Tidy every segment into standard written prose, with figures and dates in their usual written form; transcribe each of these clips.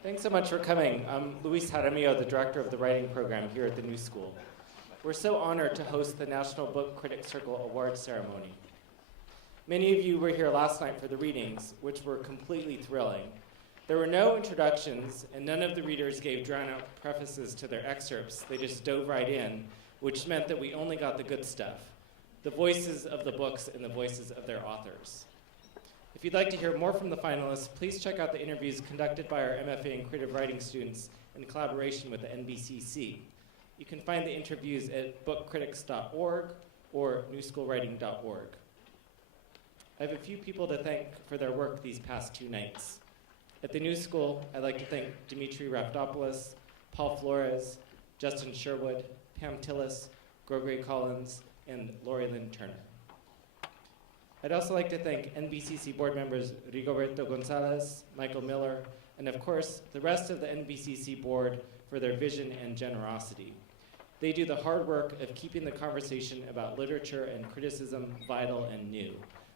Thanks so much for coming. I'm Luis Jaramillo, the director of the writing program here at the New School. We're so honored to host the National Book Critics Circle Awards ceremony. Many of you were here last night for the readings, which were completely thrilling. There were no introductions, and none of the readers gave drawn-out prefaces to their excerpts. They just dove right in, which meant that we only got the good stuff, the voices of the books and the voices of their authors. If you'd like to hear more from the finalists, please check out the interviews conducted by our MFA and creative writing students in collaboration with the NBCC. You can find the interviews at bookcritics.org or newschoolwriting.org. I have a few people to thank for their work these past 2 nights. At the New School, I'd like to thank Dimitri Rafdopoulos, Paul Flores, Justin Sherwood, Pam Tillis, Gregory Collins, and Lori Lynn Turner. I'd also like to thank NBCC board members Rigoberto Gonzalez, Michael Miller, and of course, the rest of the NBCC board for their vision and generosity. They do the hard work of keeping the conversation about literature and criticism vital and new.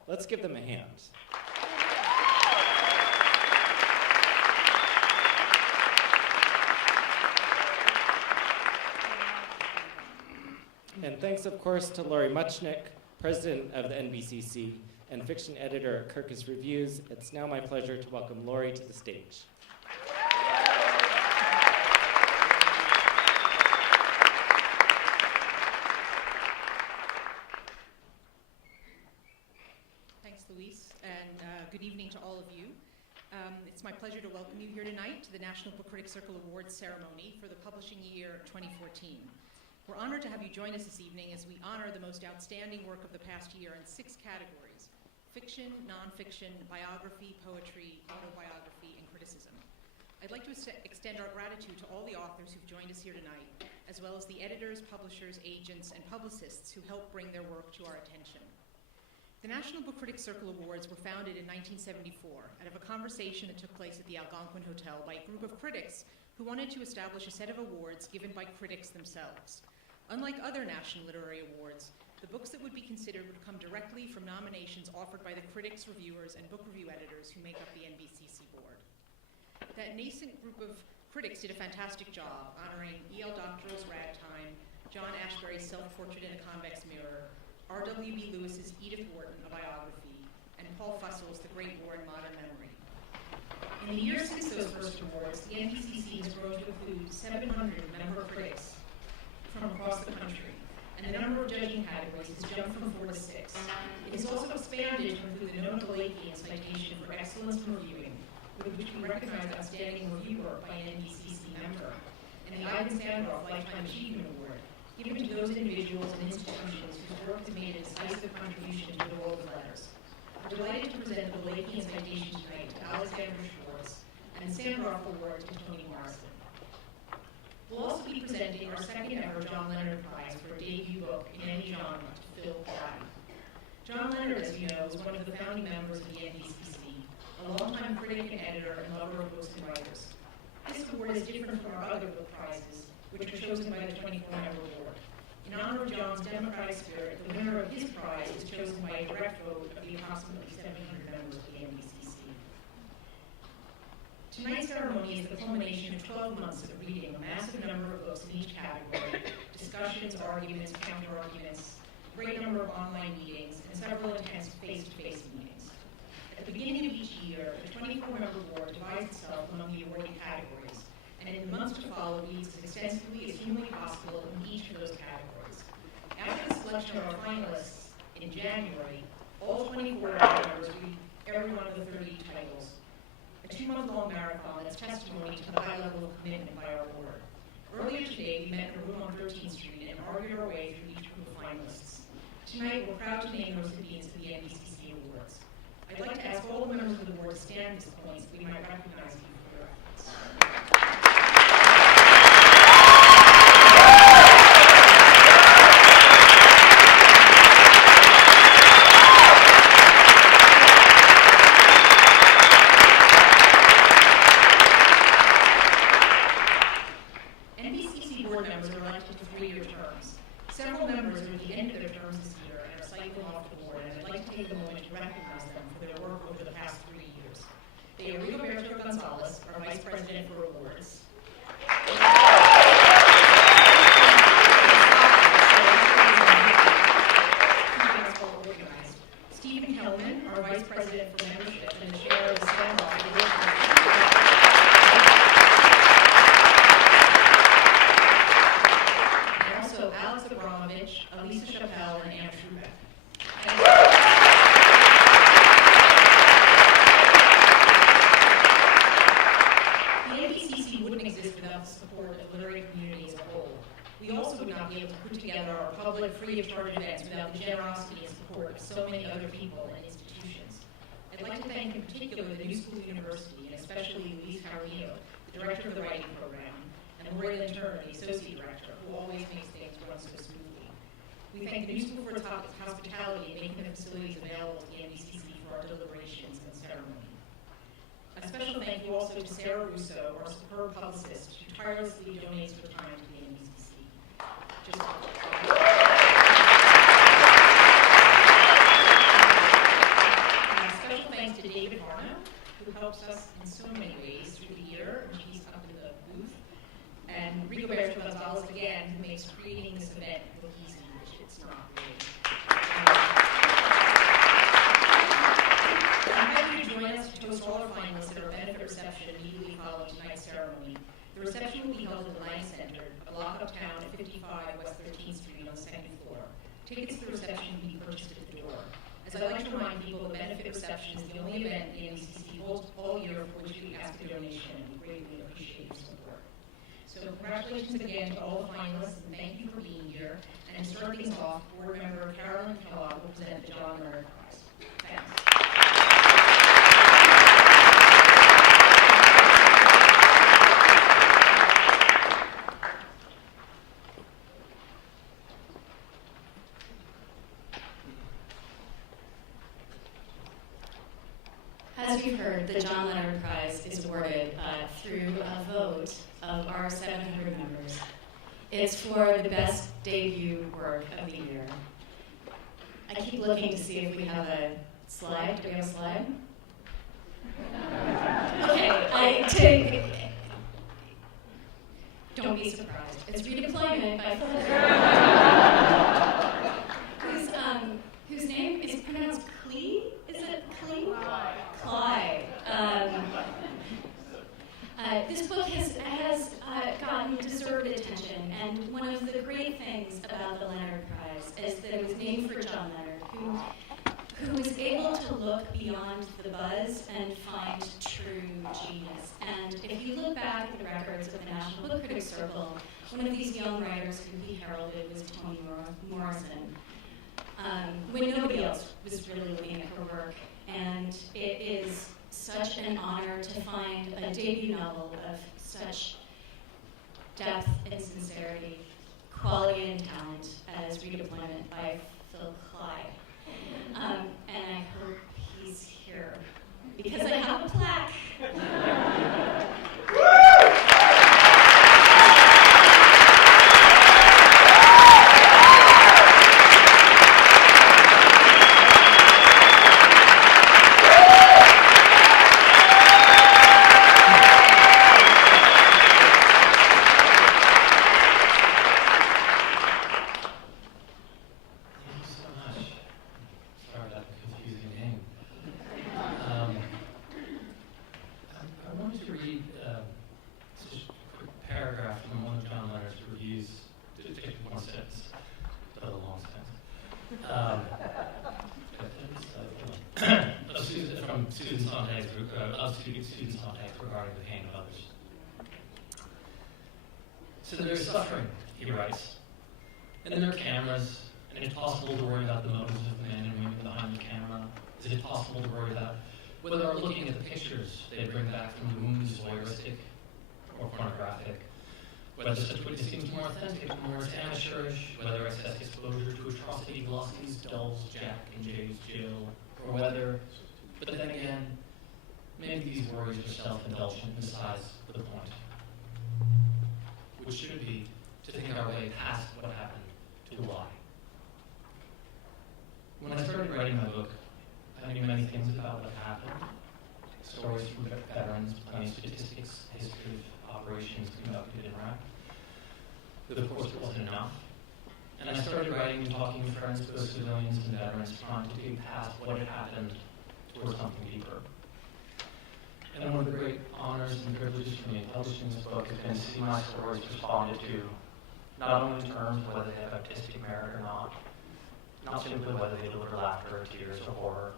Let's give them a hand. And thanks, of course, to Lori Muchnick, president of the NBCC and fiction editor at Kirkus Reviews. It's now my pleasure to welcome Lori to the stage. Thanks, Luis, and good evening to all of you. It's my pleasure to welcome you here tonight to the National Book Critics Circle Awards ceremony for the publishing year 2014. We're honored to have you join us this evening as we honor the most outstanding work of the past year in 6 categories: fiction, nonfiction, biography, poetry, autobiography, and criticism. I'd like to extend our gratitude to all the authors who've joined us here tonight, as well as the editors, publishers, agents, and publicists who helped bring their work to our attention. The National Book Critics Circle Awards were founded in 1974 out of a conversation that took place at the Algonquin Hotel by a group of critics who wanted to establish a set of awards given by critics themselves. Unlike other national literary awards, the books that would be considered would come directly from nominations offered by the critics, reviewers, and book review editors who make up the NBCC board. That nascent group of critics did a fantastic job honoring E.L. Doctorow's Ragtime, John Ashbery's Self-Portrait in a Convex Mirror, R.W.B. Lewis's Edith Wharton, a biography, and Paul Fussell's The Great War in Modern Memory. In the years since those first awards, the NBCC has grown to include 700 member critics from across the country, and the number of judging categories has jumped from 4 to 6. It has also expanded to include the notable Leonard Citation for excellence in reviewing, with which we recognize outstanding review work by an NBCC member, and the Ivan Sandroff Lifetime Achievement Award, given to those individuals and institutions whose work has made a decisive contribution to the world of letters. We're delighted to present the Leonard Citation tonight to Alexander Schwartz, and the Sandroff Award to Toni Morrison. We'll also be presenting our second ever John Leonard Prize for a debut book in any genre to Phil Platt. John Leonard, as you know, was one of the founding members of the NBCC, a longtime critic and editor and lover of books and writers. This award is different from our other book prizes, which are chosen by the 24-member board. In honor of John's democratic spirit, the winner of his prize is chosen by a direct vote of the approximately 700 members of the NBCC. Tonight's ceremony is the culmination of 12 months of reading a massive number of books in each category, discussions, arguments, counter-arguments, a great number of online meetings, and several intense face-to-face meetings. At the beginning of each year, the 24-member board divides itself among the awarding categories, and in the months to follow, reads as extensively as humanly possible in each of those categories. After the selection of our finalists in January, all 24 members read every one of the 30 titles. A 2-month-long marathon that's testimony to the high level of commitment by our board. Earlier today, we met in a room on 13th Street and argued our way through each group of finalists. Tonight, we're proud to name the recipients of the NBCC Awards. I'd like to ask all the members of the board to stand at this point so we might recognize you for your efforts. Several members are at the end of their terms this year and are cycling off the board, and I'd like to take a moment to recognize them for their work over the past 3 years. They are Rigoberto Gonzalez, our Vice President for Awards. Stephen Hellman, our Vice President for Membership and the Chair of the Standoff Award Committee. And also Alex Abramovich, Elisa Chappelle, and Anne Trubeck. The NBCC wouldn't exist without the support of the literary community as a whole. We also would not be able to put together our public, free-of-charge events without the generosity and support of so many other people and institutions. I'd like to thank in particular the New School University, and especially Louise Jaramillo, the director of the writing program, and Leonard, the associate director, who always makes things run so smoothly. We thank the New School for its hospitality and making the facilities available to the NBCC for our deliberations and ceremony. A special thank you also to Sarah Russo, our superb publicist, who tirelessly donates her time to the NBCC. Special thanks to David Harno, who helps us in so many ways through the year, and he's up in the booth. And Rigoberto Gonzalez again, who makes creating this event look easy, which it's not really. I invite you to join us to toast all our finalists at our benefit reception immediately following tonight's ceremony. The reception will be held in the Lang Center, a block uptown at 55 West 13th Street on the second floor. Tickets to the reception can be purchased at the door. As I like to remind people, the benefit reception is the only event the NBCC holds all year for which we ask a donation, and we greatly appreciate your support. So congratulations again to all the finalists, and thank you for being here. And to start things off, board member Carolyn Kellogg will present the John Leonard Prize. Thanks. As we've heard, the John Leonard Prize is awarded through a vote of our 700 members. It's for the best debut work of the year. I keep looking to see if we have a slide. Do we have a slide? Okay, don't be surprised. It's Redeployment by whose name is pronounced Clee? Is it Clee? Clyde. This book has gotten deserved attention, and one of the great things about the Leonard Prize is that it was named for John Leonard, who was able to look beyond the buzz and find true genius. And if you look back at the records of the National Book Critics Circle, one of these young writers who he heralded was Toni Morrison, when nobody else was really looking at her work. And it is such an honor to find a debut novel of such depth and sincerity, quality and talent as Redeployment by Phil Clyde. And I hope he's here because I have a plaque. Regarding the pain of others. So there's suffering, he writes, and there are cameras, and it's possible to worry about the motives of the men and women behind the camera. Is it possible to worry about whether they're looking at the pictures they bring back from the wound is voyeuristic or pornographic, whether such witness seems more authentic or more amateurish, whether excess exposure to atrocity velocities dulls Jack and Jay's Jill, or whether, but then again, maybe these worries are self-indulgent besides the point, which should be to think our way past what happened to lie. When I started writing my book, I knew many things about what happened, stories from veterans, plenty of statistics, history of operations conducted in Iraq. But of course, it wasn't enough. And I started writing and talking to friends, both civilians and veterans, trying to dig past what had happened towards something deeper. And one of the great honors and privileges for me in publishing this book has been to see my stories responded to, not only in terms of whether they have artistic merit or not simply whether they deliver laughter, tears, or horror,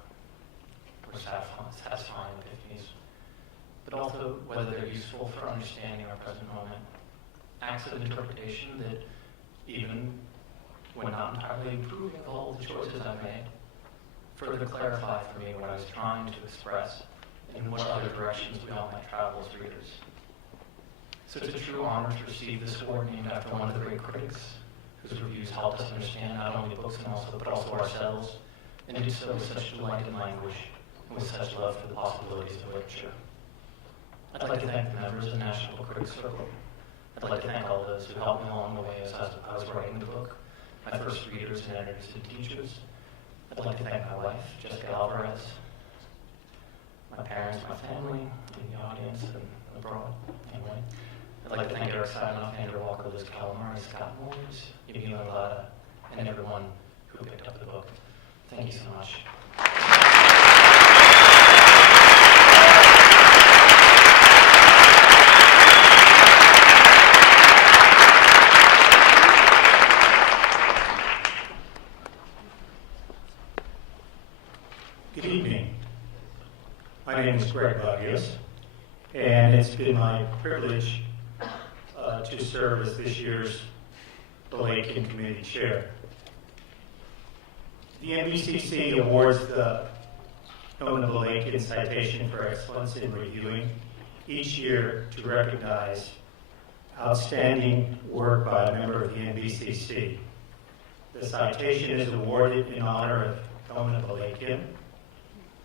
or satisfying epiphanies, but also whether they're useful for understanding our present moment. Acts of interpretation that, even when not entirely approving of all the choices I've made, further clarify for me what I was trying to express and what other directions we all might travel as readers. So it's a true honor to receive this award named after one of the great critics whose reviews helped us understand not only books but also ourselves, and do so with such delight in language and with such love for the possibilities of literature. I'd like to thank the members of the National Book Critics Circle. I'd like to thank all those who helped me along the way as I was writing the book, my first readers and editors and teachers. I'd like to thank my wife, Jessica Alvarez, my parents, my family, in the audience and abroad. Anyway, I'd like to thank Eric Simenoff, Andrew Walker, Liz Calamari, Scott Moores, Yamila Lada, and everyone who picked up the book. Thank you so much. Good evening. My name is Greg Bagios, and it's been my privilege to serve as this year's Balakian Committee Chair. The NBCC awards the Nona Balakian Citation for Excellence in Reviewing each year to recognize outstanding work by a member of the NBCC. The citation is awarded in honor of Nona Balakian,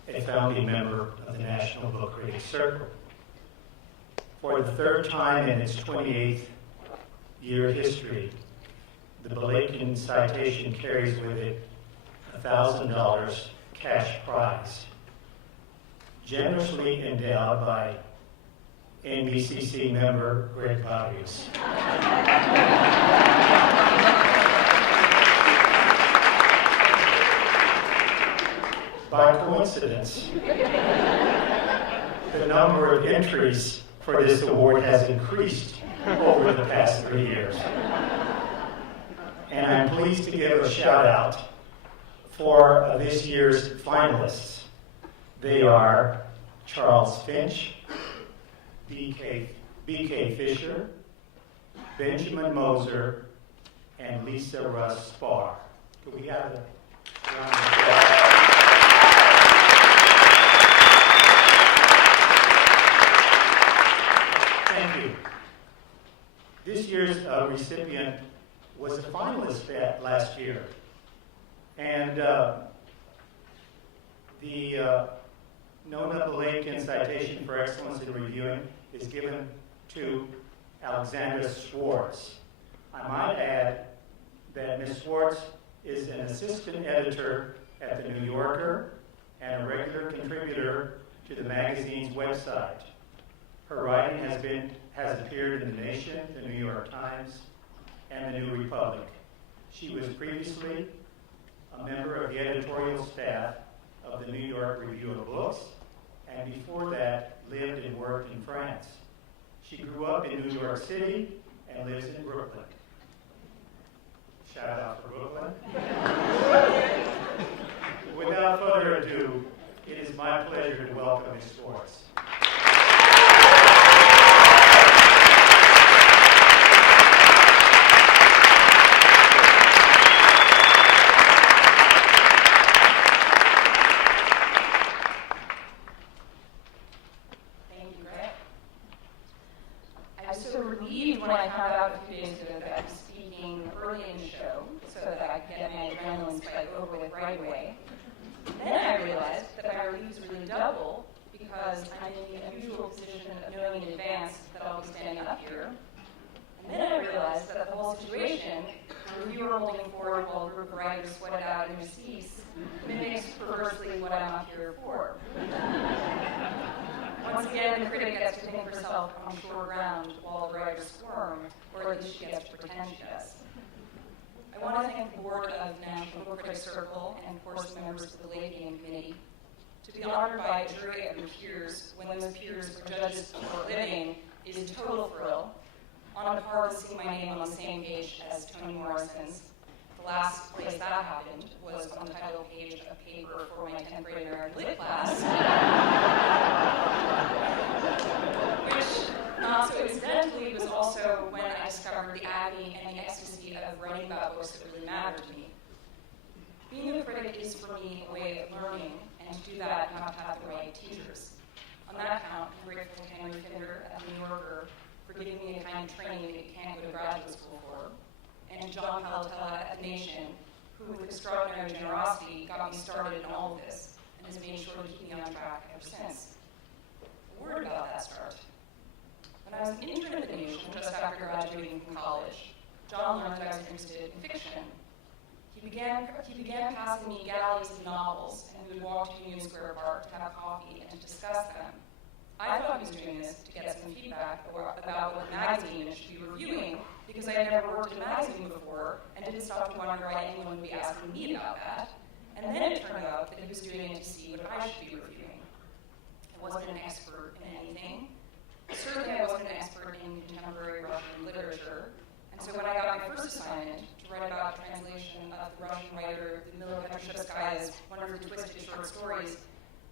a founding member of the National Book Critics Circle. For the third time in its 28th year history, the Balakian Citation carries with it $1,000 cash prize, generously endowed by NBCC member Greg Bagios. By coincidence, the number of entries for this award has increased over the past 3 years. And I'm pleased to give a shout out for this year's finalists. They are Charles Finch, B.K. Fisher, Benjamin Moser, and Lisa Russ Spar. Could we have a round of applause? Thank you. This year's recipient was a finalist last year. And the Nona Balakian Citation for Excellence in Reviewing is given to Alexandra Schwartz. I might add that Ms. Schwartz is an assistant editor at The New Yorker and a regular contributor to the magazine's website. Her writing has appeared in The Nation, The New York Times, and The New Republic. She was previously a member of the editorial staff of the New York Review of Books, and before that lived and worked in France. She grew up in New York City and lives in Brooklyn. Shout out for Brooklyn. Without further ado, it is my pleasure to welcome Ms. Schwartz. When I found out a few days ago that I was speaking early in the show so that I could get my adrenaline spike over with right away. Then I realized that my reviews really double because I'm in the unusual position of knowing in advance that I'll be standing up here. And then I realized that the whole situation, the reviewer holding forward while a group of writers sweat it out in their seats, mimics perversely what I'm up here for. Once again, the critic gets to think herself on sure ground while the writers squirm, or at least she gets to pretend she does. I want to thank the board of National Book Critics Circle and, of course, the members of the Levian Committee. To be honored by a jury of your peers when those peers are judges for a living is a total thrill. On a par with seeing my name on the same page as Toni Morrison's. The last place that happened was on the title page of paper for my 10th grade American Lit class. Which, not so incidentally, was also when I discovered the agony and the ecstasy of writing about books that really mattered to me. Being a critic is, for me, a way of learning, and to do that, you have to have the right teachers. On that count, I'm grateful to Henry Finder at the New Yorker for giving me a kind of training that you can't go to graduate school for, and John Palatella at The Nation, who with extraordinary generosity got me started in all of this, and has made sure to keep me on track ever since. A word about that start. When I was an intern at The Nation, just after graduating from college, John learned that I was interested in fiction. He began passing me galleys of novels, and we would walk to Union Square Park to have coffee and to discuss them. I thought he was doing this to get some feedback about what magazine it should be reviewing, because I had never worked in a magazine before, and didn't stop to wonder why anyone would be asking me about that. And then it turned out that he was doing it to see what I should be reviewing. I wasn't an expert in anything. Certainly I wasn't an expert in contemporary Russian literature, and so when I got my first assignment to write about the translation of the Russian writer Lyudmila Petrushevskaya's wonderfully twisted short stories,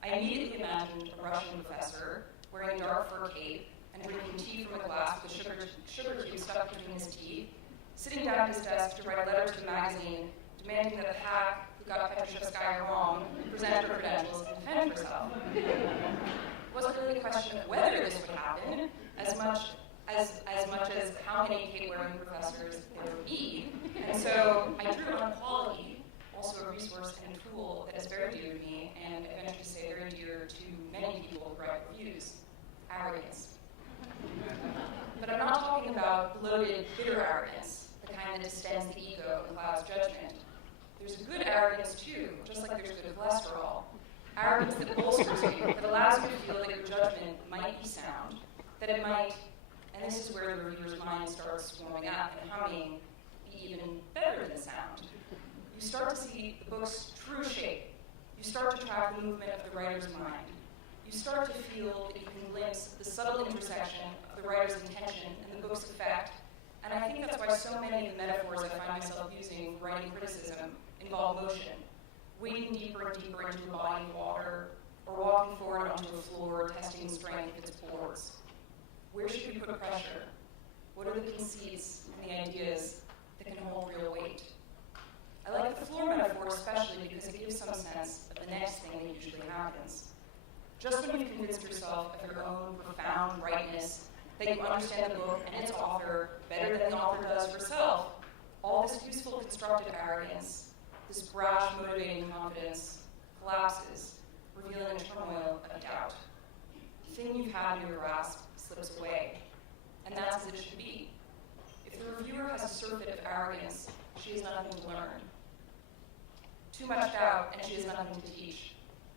I immediately imagined a Russian professor wearing a dark fur cape and drinking tea from a glass with sugar cubes stuck between his teeth, sitting down at his desk to write a letter to the magazine demanding that the hack who got Petrushevskaya wrong present her credentials and defend herself. It wasn't really a question of whether this would happen, as much as how many cape-wearing professors there would be. And so I drew on quality, also a resource and a tool that is very dear to me, and I venture to say very dear to many people who write reviews: arrogance. But I'm not talking about bloated, bitter arrogance, the kind that distends the ego and clouds judgment. There's good arrogance too, just like there's good cholesterol. Arrogance that bolsters you, that allows you to feel that your judgment might be sound, that it might, and this is where the reviewer's mind starts swarming up and humming, be even better than sound. You start to see the book's true shape. You start to track the movement of the writer's mind. You start to feel that you can glimpse the subtle intersection of the writer's intention and the book's effect. And I think that's why so many of the metaphors I find myself using for writing criticism involve motion. Wading deeper and deeper into a body of water, or walking forward onto a floor, testing the strength of its boards. Where should we put pressure? What are the conceits and the ideas that can hold real weight? I like the floor metaphor especially because it gives some sense of the next thing that usually happens. Just when you've convinced yourself of your own profound rightness, that you understand the book and its author better than the author does herself, all this useful constructive arrogance, this brash motivating confidence, collapses, revealing a turmoil of doubt. The thing you've had in your grasp slips away, and that's as it should be. If the reviewer has a surfeit of arrogance, she has nothing to learn. Too much doubt, and she has nothing to teach.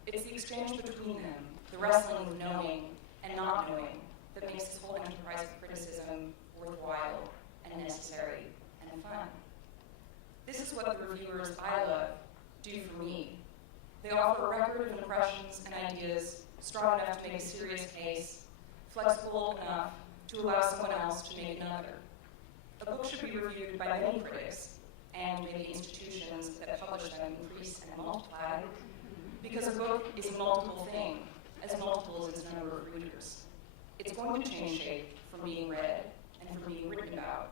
It's the exchange between them, the wrestling with knowing and not knowing, that makes this whole enterprise of criticism worthwhile and necessary and fun. This is what the reviewers I love do for me. They offer a record of impressions and ideas strong enough to make a serious case, flexible enough to allow someone else to make another. A book should be reviewed by many critics, and maybe institutions that publish them increase and multiply, because a book is a multiple thing, as multiple as its number of readers. It's going to change shape from being read and from being written about.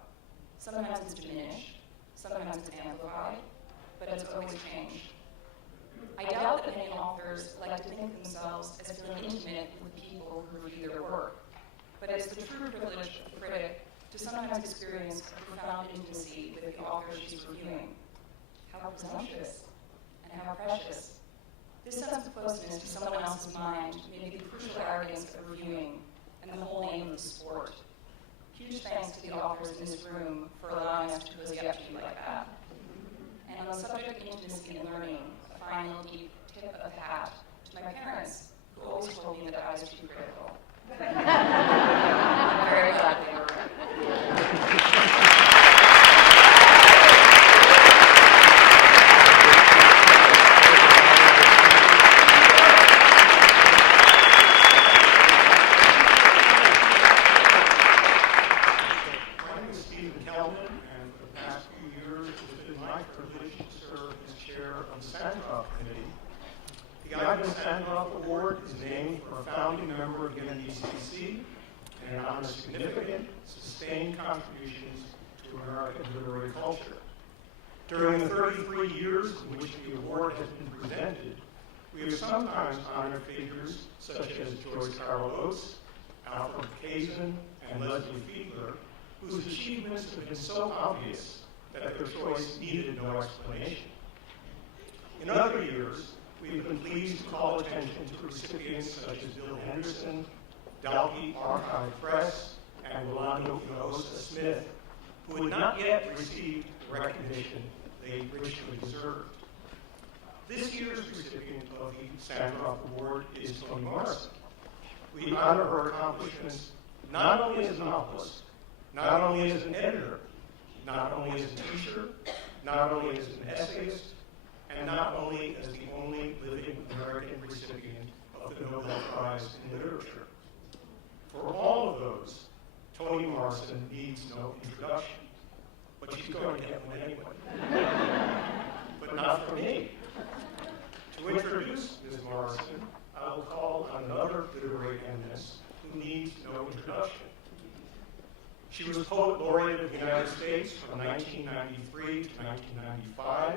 Sometimes it's diminished, sometimes it's amplified, but it's always changed. I doubt that many authors like to think of themselves as feeling intimate with people who review their work, but it's the true privilege of the critic to sometimes experience a profound intimacy with the author she's reviewing. How presumptuous and how precious. This sense of closeness to someone else's mind may be the crucial arrogance of reviewing and the whole aim of the sport. Huge thanks to the authors in this room for allowing us to cozy up to you like that. And on the subject of intimacy and learning, a final deep tip of the hat to my parents, who always told me that I was too critical. I'm very glad they were right. of the NBCC and honor significant, sustained contributions to American literary culture. During the 33 years in which the award has been presented, we have sometimes honored figures such as Joyce Carol Oates, Alfred Kazin, and Leslie Fiedler, whose achievements have been so obvious that their choice needed no explanation. In other years, we've been pleased to call attention to recipients such as Bill Henderson, Dalkey Archive Press, and Rolando Hinojosa Smith, who had not yet received the recognition they richly deserved. This year's recipient of the Sandroff Award is Toni Morrison. We honor her accomplishments not only as a novelist, not only as an editor, not only as a teacher, not only as an essayist, and not only as the only living American recipient of the Nobel Prize in Literature. For all of those, Toni Morrison needs no introduction, but she's going to get one anyway. But not for me. To introduce Ms. Morrison, I will call on another literary eminence who needs no introduction. She was Poet Laureate of the United States from 1993 to 1995,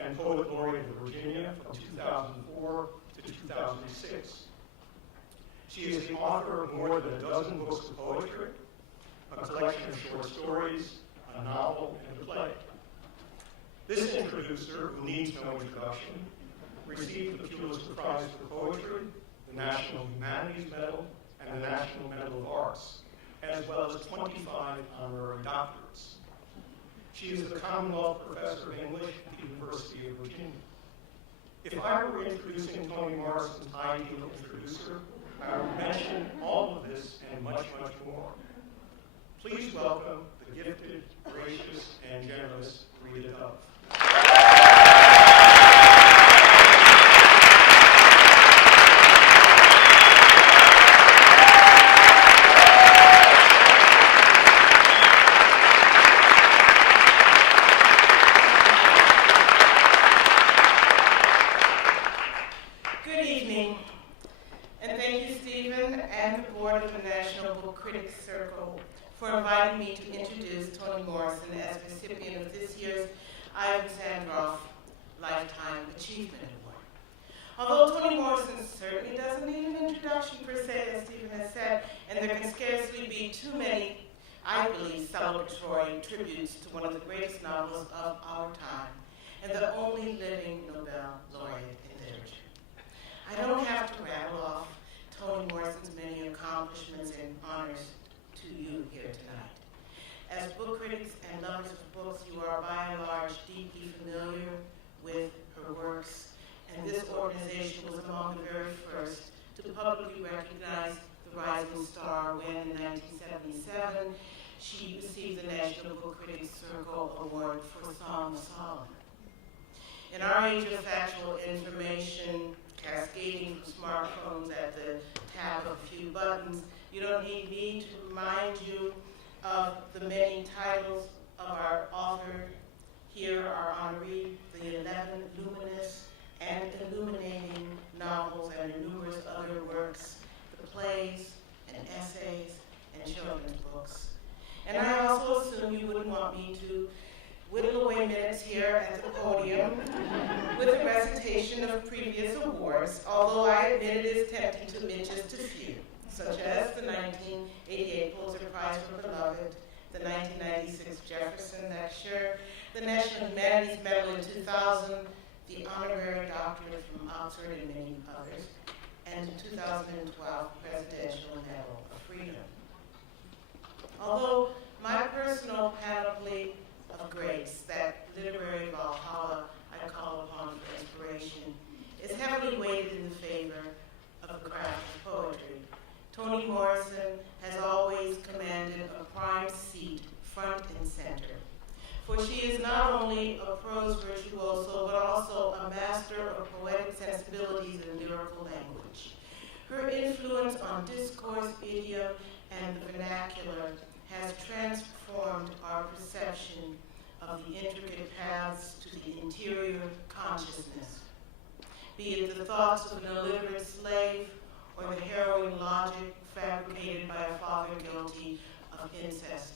and Poet Laureate of Virginia from 2004 to 2006. She is the author of more than a dozen books of poetry, a collection of short stories, a novel, and a play. This introducer, who needs no introduction, received the Pulitzer Prize for Poetry, the National Humanities Medal, and the National Medal of Arts, as well as 25 honorary doctorates. She is the Commonwealth Professor of English at the University of Virginia. If I were introducing Toni Morrison's ideal introducer, I would mention all of this and much, much more. Please welcome the gifted, gracious, and generous Rita Dove. For inviting me to introduce Toni Morrison as recipient of this year's Ivan Sandroff Lifetime Achievement Award. Although Toni Morrison certainly doesn't need an introduction per se, as Stephen has said, and there can scarcely be too many, I believe, celebratory tributes to one of the greatest novelists of our time, and the only living Nobel laureate in literature. I don't have to rattle off Toni Morrison's many accomplishments and honors to you here tonight. As book critics and lovers of books, you are by and large deeply familiar with her works, and this organization was among the very first to publicly recognize the rising star when, in 1977, she received the National Book Critics Circle Award for Song of Solomon. In our age of factual information, cascading from smartphones at the tap of a few buttons, you don't need me to remind you of the many titles of our author. Here are honoree the 11 luminous and illuminating novels and numerous other works, the plays and essays and children's books. And I also assume you wouldn't want me to whittle away minutes here at the podium with a recitation of previous awards, although I admit it is tempting to admit just a few, such as the 1988 Pulitzer Prize for Beloved, the 1996 Jefferson Lecture, the National Humanities Medal in 2000, the Honorary Doctorate from Oxford, and many others, and the 2012 Presidential Medal of Freedom. Although my personal panoply of grace, that literary Valhalla I call upon for inspiration, is heavily weighted in the favor of a only a prose virtuoso, but also a master of poetic sensibilities and lyrical language. Her influence on discourse, idiom, and the vernacular has transformed our perception of the intricate paths to the interior consciousness, be it the thoughts of an illiterate slave or the harrowing logic fabricated by a father guilty of incest,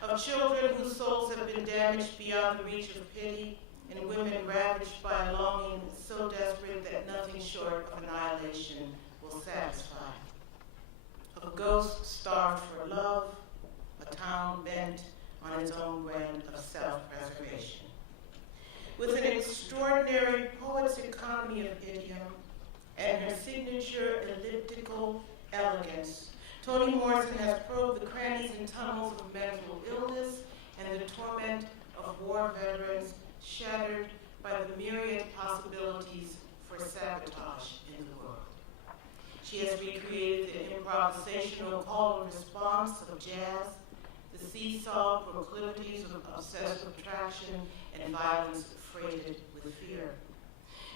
of children whose souls have been damaged beyond the reach of pity, and women ravaged by a longing so desperate that nothing short of annihilation will satisfy, of a ghost starved for love, a town bent on its own brand of self-preservation. With an extraordinary poet's economy of idiom and her signature elliptical elegance, Toni Morrison has probed the crannies and tunnels of mental illness and the torment of war veterans shattered by the myriad possibilities for sabotage in the world. She has recreated the improvisational call and response of jazz, the seesaw proclivities of obsessive attraction and violence freighted with fear.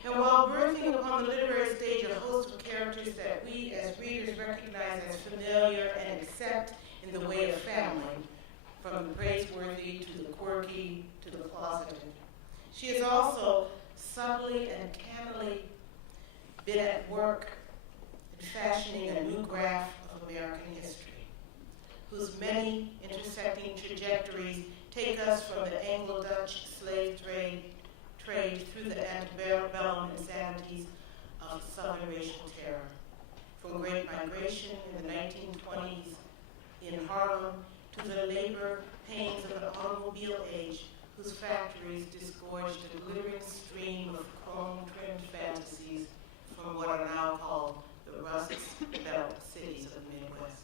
And while birthing upon the literary stage a host of characters that we as readers recognize as familiar and accept in the way of family, from the praiseworthy to the quirky to the closeted, she has also subtly and cannily been at work in fashioning a new graph of American history, whose many intersecting trajectories take us from the Anglo-Dutch slave trade through the antebellum insanities of Southern racial terror, from Great Migration in the 1920s in Harlem to the labor pains of the automobile age, whose factories disgorged a glittering stream of chrome-trimmed fantasies from what are now called the Rust Belt cities of the Midwest,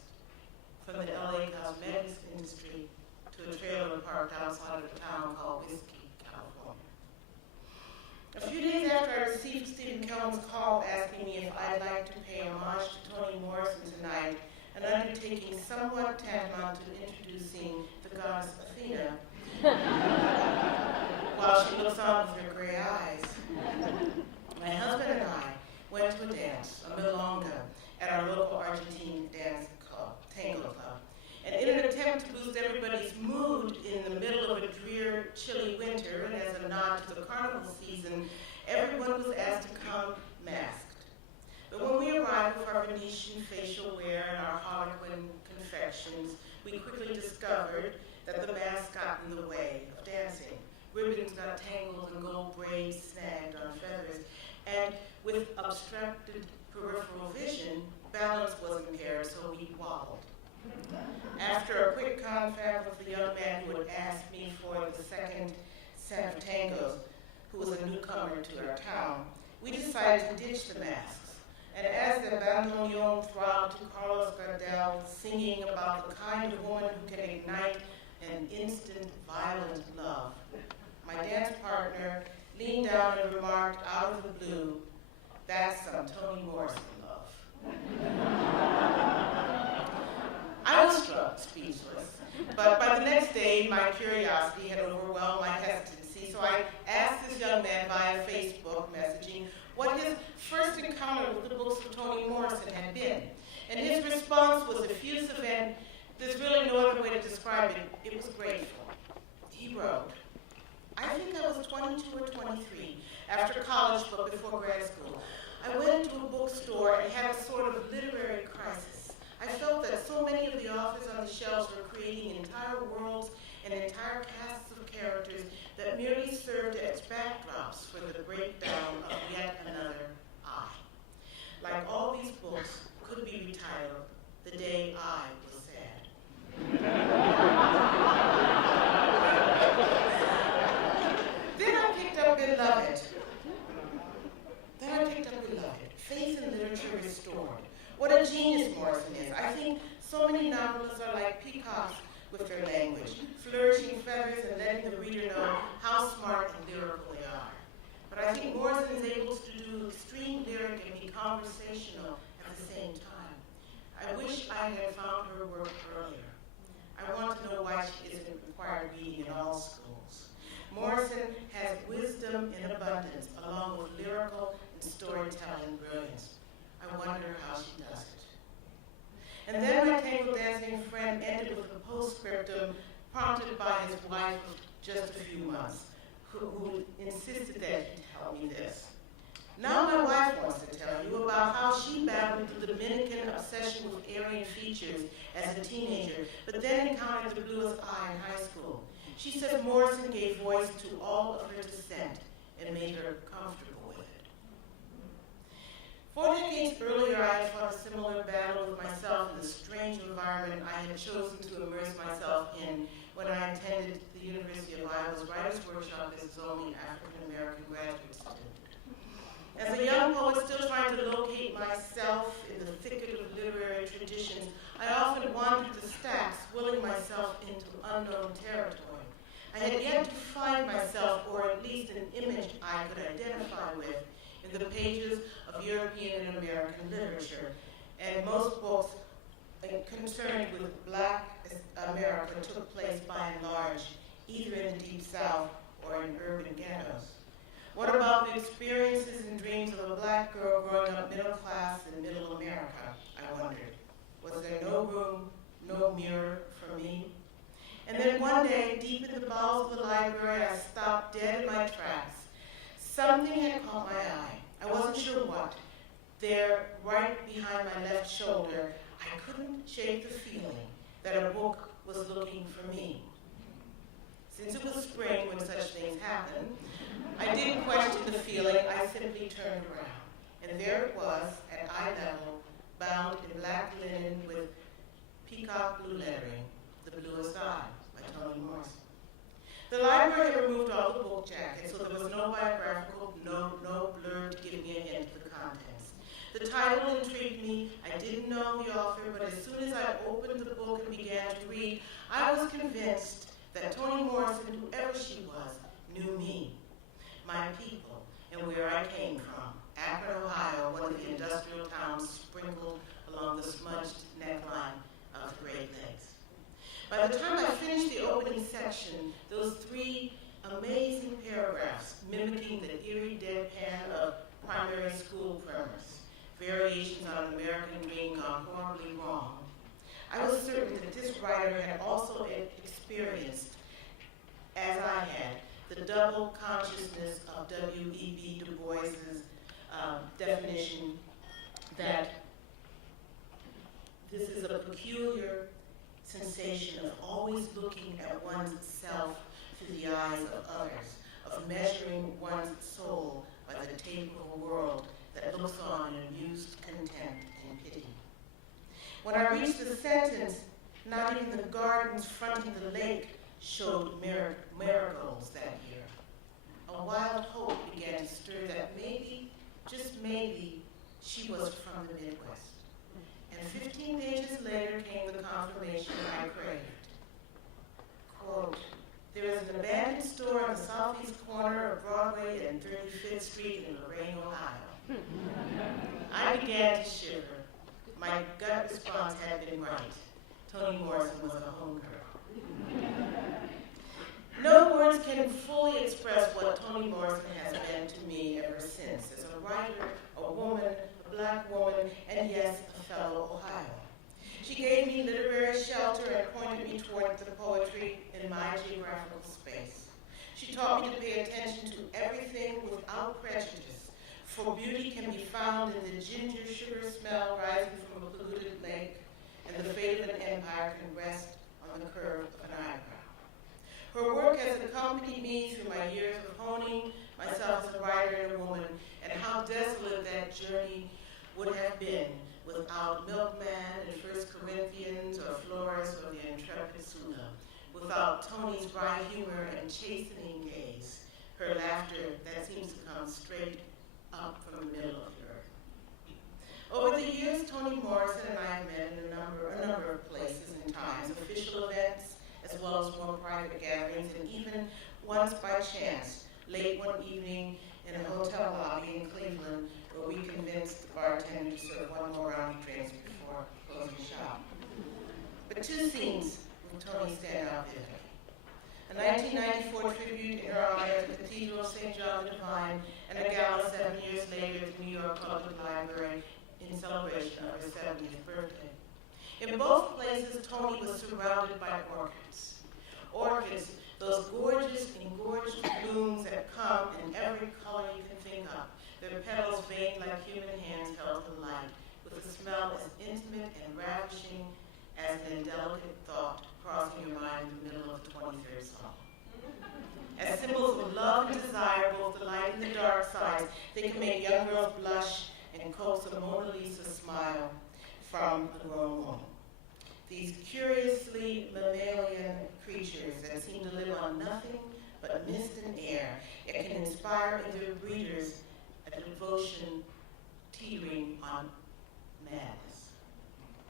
from the LA cosmetics industry to a trailer parked outside of a town called Whiskey, California. A few days after I received Stephen Kelman's call asking me if I'd like to pay homage to Toni Morrison tonight, an undertaking somewhat tantamount to introducing the goddess Athena, while she looks on with her gray eyes, my husband and I went to a dance, a milonga, at our local Argentine dance club, Tango Club. And in an attempt to boost everybody's mood in the middle of a drear, chilly winter, and as a nod to the carnival season, everyone was asked to come masked. But when we arrived with our Venetian facial wear and our Harlequin confections, we quickly discovered that the mask got in the way of dancing. Ribbons got tangled and gold braids snagged on feathers, and with obstructed peripheral vision, balance was impaired, so we wobbled. After a quick confab with the young man who had asked me for the second set of tangos, who was a newcomer to our town, we decided to ditch the masks. And as the bandoneon throbbed to Carlos Gardel singing about the kind of woman who can ignite an instant violent love, my dance partner leaned down and remarked out of the blue, "That's some Toni Morrison love." I was struck speechless, but by the next day, my curiosity had overwhelmed my hesitancy, so I asked this young man via Facebook messaging what his first encounter with the books of Toni Morrison had been. And his response was effusive, and there's really no other way to describe it. It was grateful. He wrote, "I think I was 22 or 23, after college but before grad school. I went into a bookstore and had a sort of literary crisis. I felt that so many of the authors on the shelves were creating entire worlds and entire casts of characters that merely served as backdrops for the breakdown of yet another I. Like all these books could be retitled, The Day I Was Sad." Then I picked up Beloved. Faith in literature restored. What a genius Morrison is. I think so many novelists are like peacocks with their language, flourishing feathers and letting the reader know how smart and lyrical they are. But I think Morrison is able to do extreme lyric and be conversational at the same time. I wish I had found her work earlier. I want to know why she isn't required reading in all schools. Morrison has wisdom in abundance, along with lyrical and storytelling brilliance. I wonder how she does it. And then my table dancing friend ended with a postscriptum prompted by his wife of just a few months, who insisted that he tell me this. Now my wife wants to tell you about how she battled the Dominican obsession with Aryan features as a teenager, but then encountered the bluest eye in high school. She says Morrison gave voice to all of her dissent and made her comfortable with it. 4 decades earlier, I had fought a similar battle with myself in the strange environment I had chosen to immerse myself in when I attended the University of Iowa's Writers' Workshop as its only African-American graduate student. As a young poet still trying to locate myself in the thicket of literary traditions, I often wandered the stacks, willing myself into unknown territory. I had yet to find myself, or at least an image I could identify with, in the pages of European and American literature. And most books concerned with Black America took place by and large, either in the Deep South or in urban ghettos. What about the experiences and dreams of a Black girl growing up middle class in middle America, I wondered. Was there no room, no mirror for me? And then one day, deep in the bowels of the library, I stopped dead in my tracks. Something had caught my eye. I wasn't sure what. There, right behind my left shoulder, I couldn't shake the feeling that a book was looking for me. Since it was spring when such things happen, I didn't question the feeling, I simply turned around. And there it was, at eye level, bound in black linen with peacock blue lettering, The Bluest Eye, by Toni Morrison. The library had removed all the book jackets, so there was no biographical, no blurb to give me a hint of the contents. The title intrigued me. I didn't know the author, but as soon as I opened the book and began to read, I was convinced that Toni Morrison, whoever she was, knew me, my people, and where I came from, Akron, Ohio, one of the industrial towns sprinkled along the smudged neckline of the Great Lakes. By the time I finished the opening section, those 3 amazing paragraphs mimicking the eerie deadpan of primary school primers, variations on an American dream gone horribly wrong, I was certain that this writer had also experienced, as I had, the double consciousness of W.E.B. Du Bois's definition that this is a peculiar sensation of always looking at one's self through the eyes of others, of measuring one's soul by the tape of a world that looks on in amused contempt and pity. When I reached the sentence, not even the gardens fronting the lake showed marigolds that year. A wild hope began to stir that maybe, just maybe, she was from the Midwest. And 15 pages later came the confirmation I craved. Quote, there is an abandoned store on the southeast corner of Broadway and 35th Street in Lorain, Ohio. I began to shiver. My gut response had been right. Toni Morrison was a homegirl. No words can fully express what Toni Morrison has meant to me ever since, as a writer, a woman, a Black woman, and yes, a fellow Ohioan. She gave me literary shelter and pointed me toward the poetry in my geographical space. She taught me to pay attention to everything without prejudice, for beauty can be found in the ginger sugar smell rising from a polluted lake, and the fate of an empire can rest on the curve of an eyebrow. Her work has accompanied me through my years of honing myself as a writer and a woman, and how desolate that journey would have been without Milkman and First Corinthians or Flores or the intrepid Sulla, without Toni's dry humor and chastening gaze, her laughter that seems to come straight up from the middle of the earth. Over the years, Toni Morrison and I have met in a number of places and times, official events, as well as more private gatherings, and even once by chance, late one evening in a hotel lobby in Cleveland, where we convinced the bartender to serve one more round of drinks before closing shop. But 2 scenes with Toni stand out vividly. a 1994 tribute in her honor at the Cathedral of St. John the Divine, and a gala 7 years later at the New York Public Library in celebration of her 70th birthday. In both places, Toni was surrounded by orchids. Orchids, those gorgeous, engorged blooms that come in every color you can think of, their petals veined like human hands held in light, with a smell as intimate and ravishing as an indelicate thought crossing your mind in the middle of the 23rd Psalm. As symbols of love and desire, both the light and the dark sides, they can make young girls blush and coax a Mona Lisa smile from a grown woman. These curiously mammalian creatures that seem to live on nothing but mist and air, it can inspire in their breeders a devotion teetering on madness.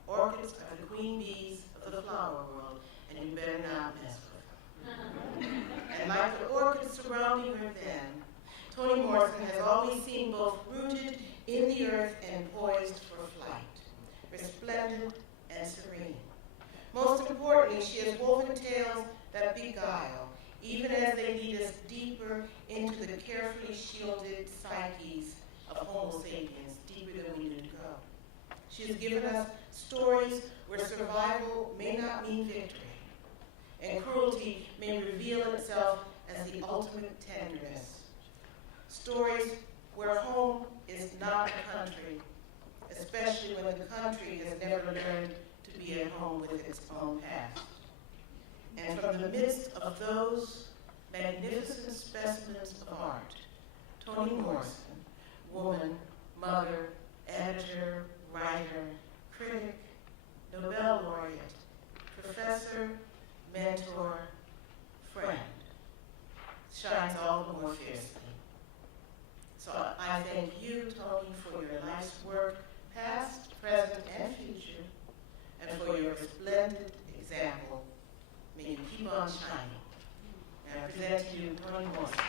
Orchids are the queen bees of the flower world, and you better not mess with them. And like the orchids surrounding her then, Toni Morrison has always seemed both rooted in the earth and poised for flight, resplendent and serene. Most importantly, she has woven tales that beguile, even as they lead us deeper into the carefully shielded psyches of Homo sapiens, deeper than we knew to go. She has given us stories where survival may not mean victory, and cruelty may reveal itself as the ultimate tenderness. Stories where home is not a country, especially when the country has never learned to be at home with its own past. And from the midst of those magnificent specimens of art, Toni Morrison, woman, mother, editor, writer, critic, Nobel laureate, professor, mentor, friend, shines all the more fiercely. So I thank you, Toni, for your life's work, past, present, and future, and for your splendid example. May you keep on shining. And I present to you Toni Morrison.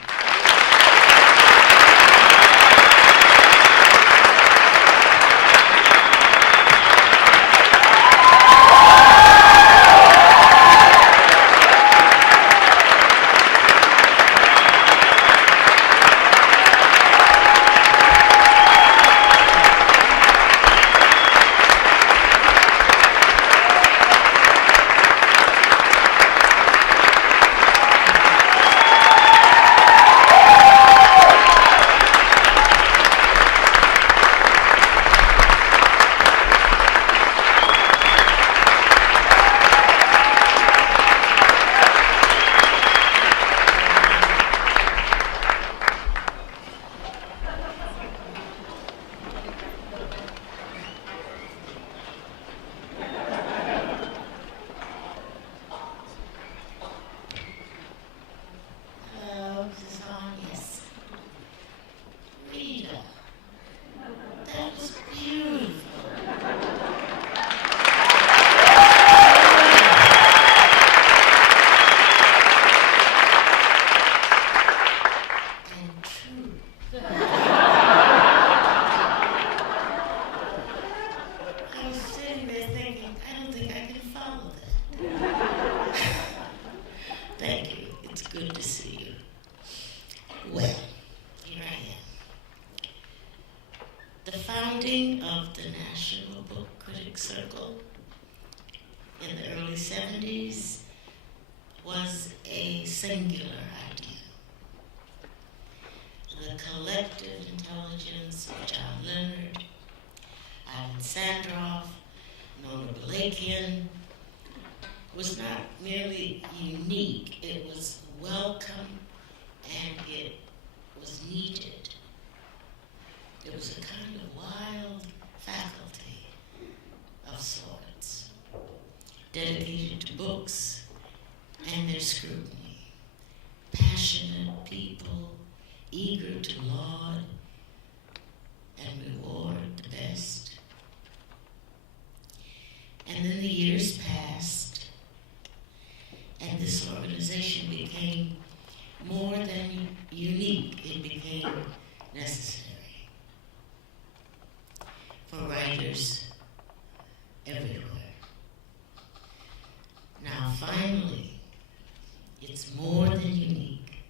Was not merely unique, it was welcome and it was needed. It was a kind of wild faculty of sorts, dedicated to books and their scrutiny, passionate people, eager to laud and reward the best. And then the years passed, and this organization became more than unique, it became necessary for writers everywhere. Now finally, it It's more than unique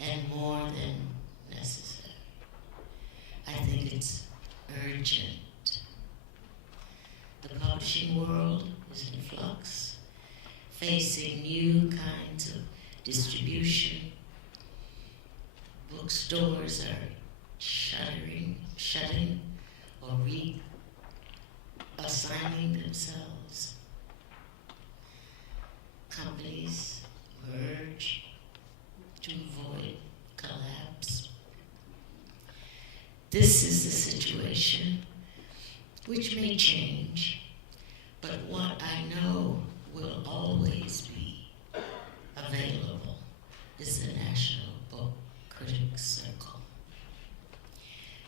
and more than necessary. I think it's urgent. The publishing world is in flux, facing new kinds of distribution. Bookstores are shutting or reassigning themselves. Companies merge to avoid collapse. This is the situation, which may change, but what I know will always be available is the National Book Critics Circle.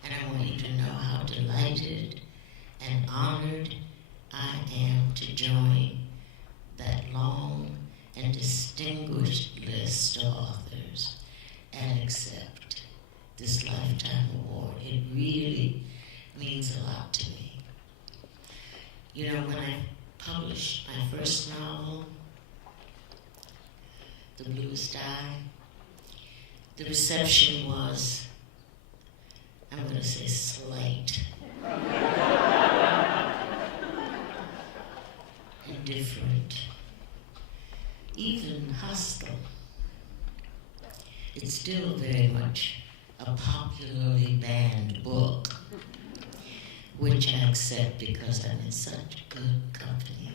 And I want you to know how delighted and honored I am to join that long and distinguished list of authors and accept this Lifetime Award. It really means a lot to me. You know, when I published my first novel, The Bluest Eye, the reception was, I'm going to say, slight. Indifferent. Even hostile. It's still very much a popularly banned book, which I accept because I'm in such good company.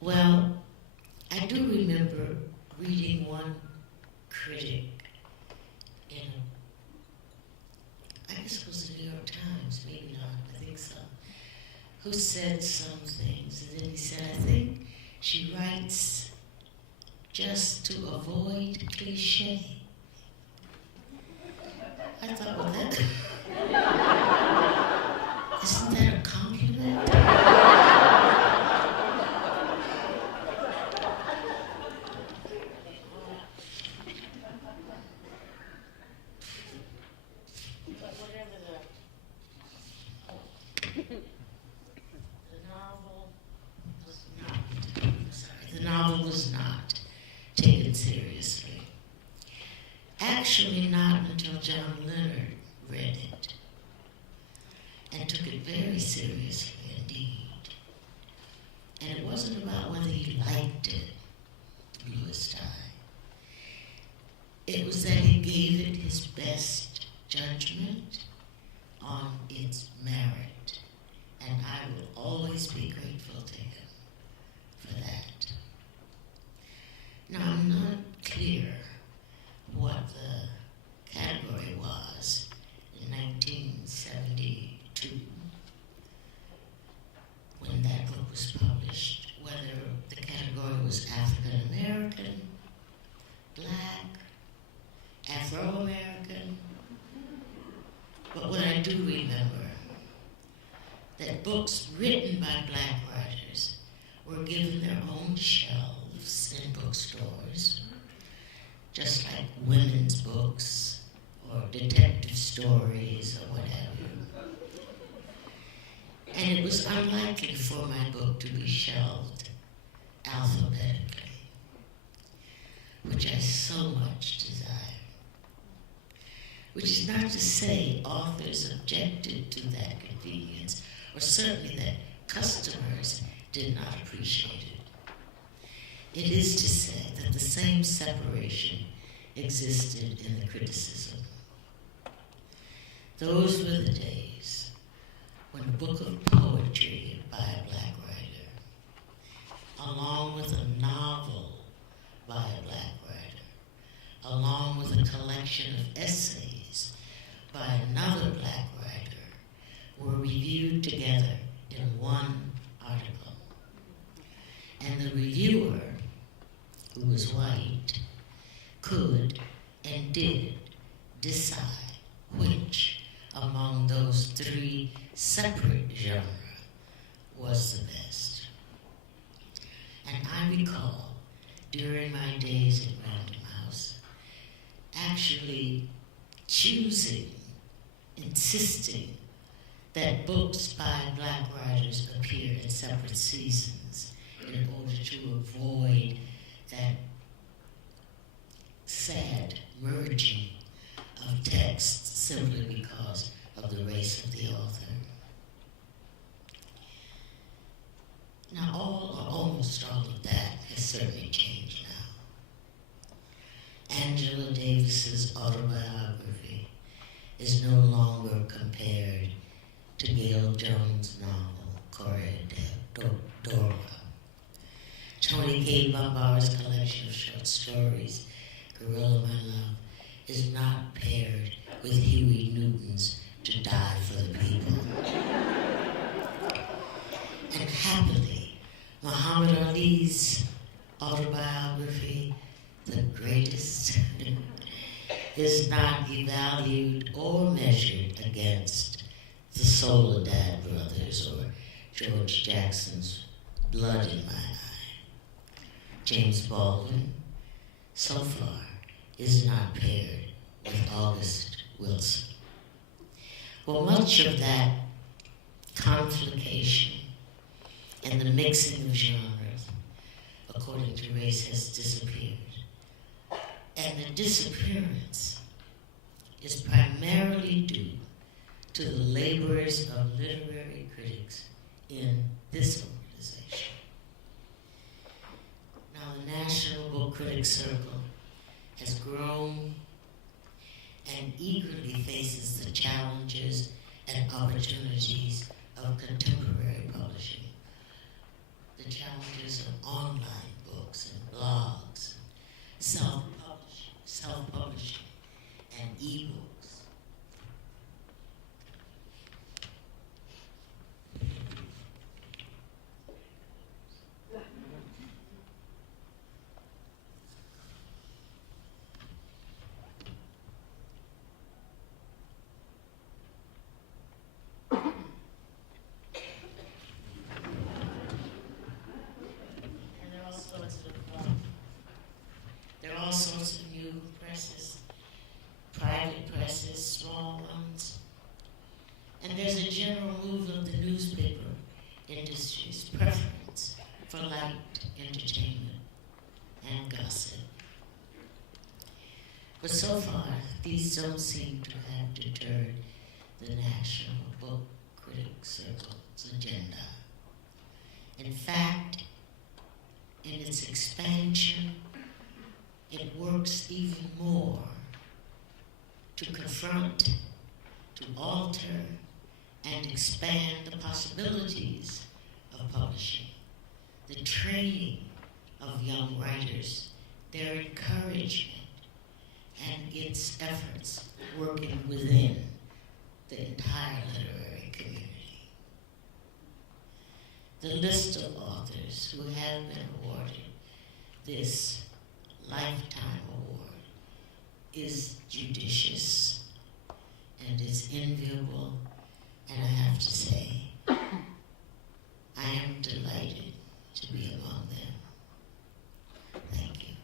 Well, I do remember reading one critic in, I guess it was the New York Times, maybe not, I think so, who said some things, and then he said, I think she writes just to avoid cliche. I thought, well, that, isn't that a compliment? The novel was not taken seriously. Actually, not until John Leonard read it and took it very seriously indeed. And it wasn't about whether he liked it, The Bluest Eye. It was that he gave it his best judgment on its merit. And I will always be grateful to him for that. Now, I'm not clear what the category was in 1972 when that book was published, whether the category was African American, Black, Afro-American. But what I do remember, that books written by Black writers were given their own shelves in bookstores, just like women's books or detective stories or what have you. And it was unlikely for my book to be shelved alphabetically, which I so much desire. Which is not to say authors objected to that convenience, or certainly that customers did not appreciate it. It is to say that the same separation existed in the criticism. Those were the days when a book of poetry by a Black writer, along with a novel by a Black writer, along with a collection of essays by another Black writer, were reviewed together in one article. And the reviewer, who was white, could and did decide which among those three separate genres was the best. And I recall, during my days at Random House, actually choosing, insisting that books by Black writers appear in separate seasons in order to avoid that sad merging of texts simply because of the race of the author. Now, all or almost all of that has certainly changed now. Angela Davis's autobiography is no longer compared to Gail Jones' novel, Corregidora. Toni Cade Bambara's collection of short stories, Gorilla My Love, is not paired with Huey Newton's To Die for the People. And happily, Muhammad Ali's autobiography, The Greatest, is not evaluated or measured against the Soledad Brothers or George Jackson's Blood in My Eye. James Baldwin, so far, is not paired with August Wilson. Well, much of that confliction and the mixing of genres, according to race, has disappeared. And the disappearance is primarily due to the labors of literary critics in this organization. Now, the National Book Critics Circle has grown and eagerly faces the challenges and opportunities of contemporary publishing, the challenges of online books and blogs, self-publishing, and e-books. There are all sorts of new presses, private presses, small ones. And there's a general move of the newspaper industry's preference for light entertainment and gossip. But so far, these don't seem to have deterred the National Book Critics Circle's agenda. In fact, in its expansion, it works even more to confront, to alter, and expand the possibilities of publishing, the training of young writers, their encouragement, and its efforts working within the entire literary community. The list of authors who have been awarded this Lifetime Award is judicious and is enviable, and I have to say, I am delighted to be among them. Thank you.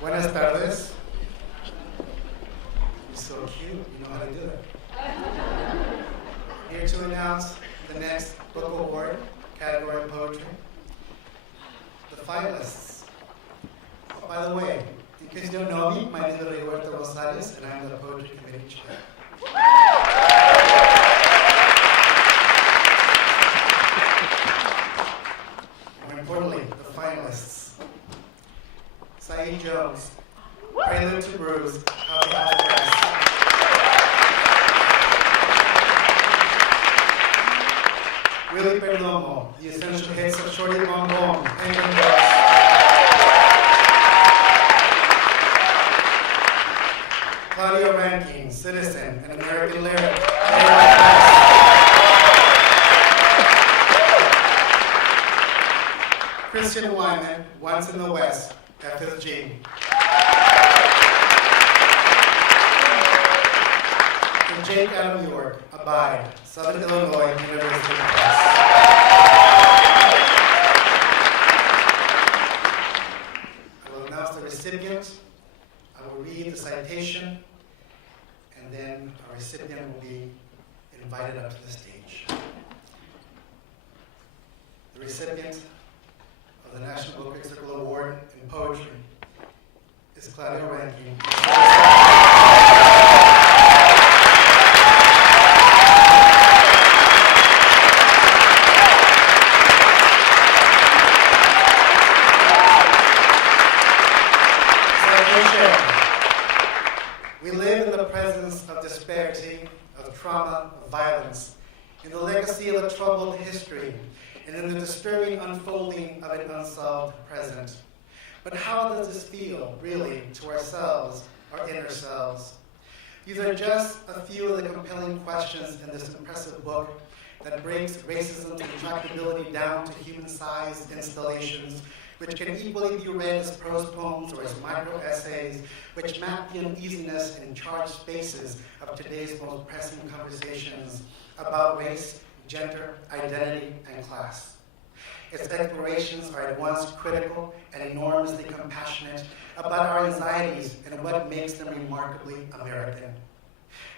Buenas tardes. You're so cute, you know how to do it. Here to announce the next book award, category poetry. The finalists. Oh, by the way, in case you don't know me, my name is Roberto Gonzalez, and I'm the poetry committee chair. Jones, Prelude to Bruise, How to Have Rest. Willie Perdomo, The Essential Hits of Shorty Bong Bong, England Girls. Claudia Rankine, Citizen, An American Lyric. Christian Wyman, Once in the West, FSG. And Jake Adam York, Abide, Southern Illinois University Press. I will announce the recipient. I will read the citation, and then our recipient will be invited up to the stage. The recipient of the National Book Critics Circle Award in Poetry is Claudia Rankine. We live in the presence of disparity, of trauma, of violence, in the legacy of a troubled history, and in the disturbing unfolding of an unsolved present. But how does this feel, really, to ourselves, our inner selves? These are just a few of the compelling questions in this impressive book that breaks racism's intractability down to human-sized installations, which can equally be read as prose poems or as micro-essays, which map the uneasiness and charged spaces of today's most pressing conversations about race, gender, identity, and class. Its explorations are at once critical and enormously compassionate about our anxieties and what makes them remarkably American.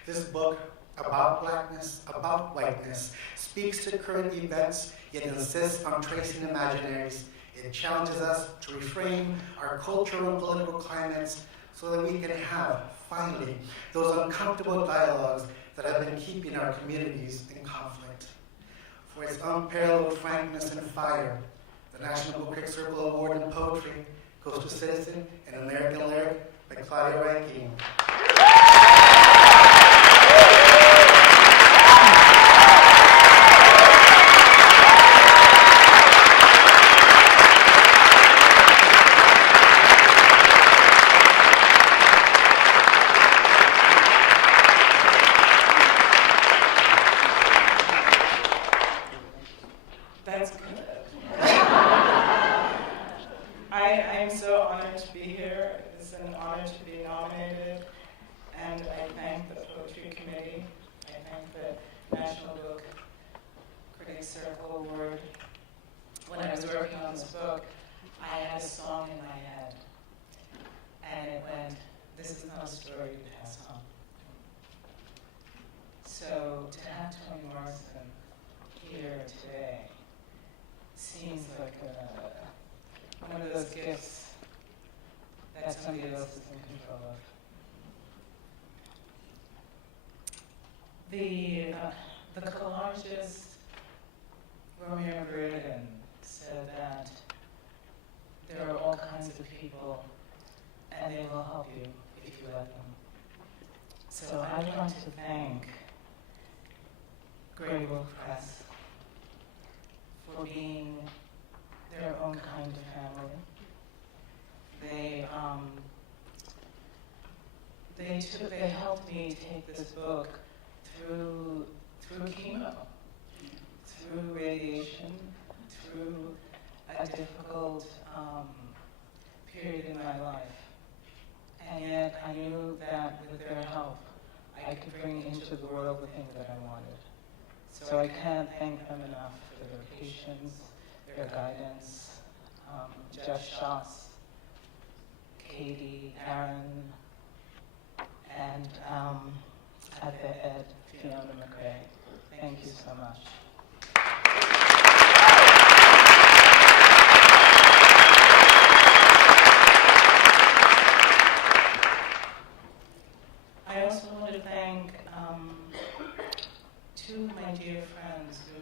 This book, about blackness, about whiteness, speaks to current events, yet insists on tracing imaginaries. It challenges us to reframe our cultural and political climates so that we can have, finally, those uncomfortable dialogues that have been keeping our communities in conflict. For its unparalleled frankness and fire, the National Book Critics Circle Award in Poetry goes to Citizen, An American Lyric by Claudia Rankine. That's good. I'm so honored to be here. It's an honor to be nominated, and I thank the Poetry Committee. I thank the National Book Critics Circle Award. When I was working on this book, I had a song in my head, and it went, "This is not a story to pass on." So to have Toni Morrison here today seems like one of those gifts that somebody else is in control of. The collagist, Romeo Britain, said that there are all kinds of people and they will help you if you let them. So I'd like to thank Grey Wolf Press for being their own kind of family. They helped me take this book through Kino, through radiation, through a difficult period in my life. And yet I knew that with their help, I could bring into the world the things that I wanted. So I can't thank them enough for their patience, their guidance, Jeff Shoss, Katie, Aaron, and at the Ed, Fiona McRae. Thank you so much. I also want to thank two of my dear friends who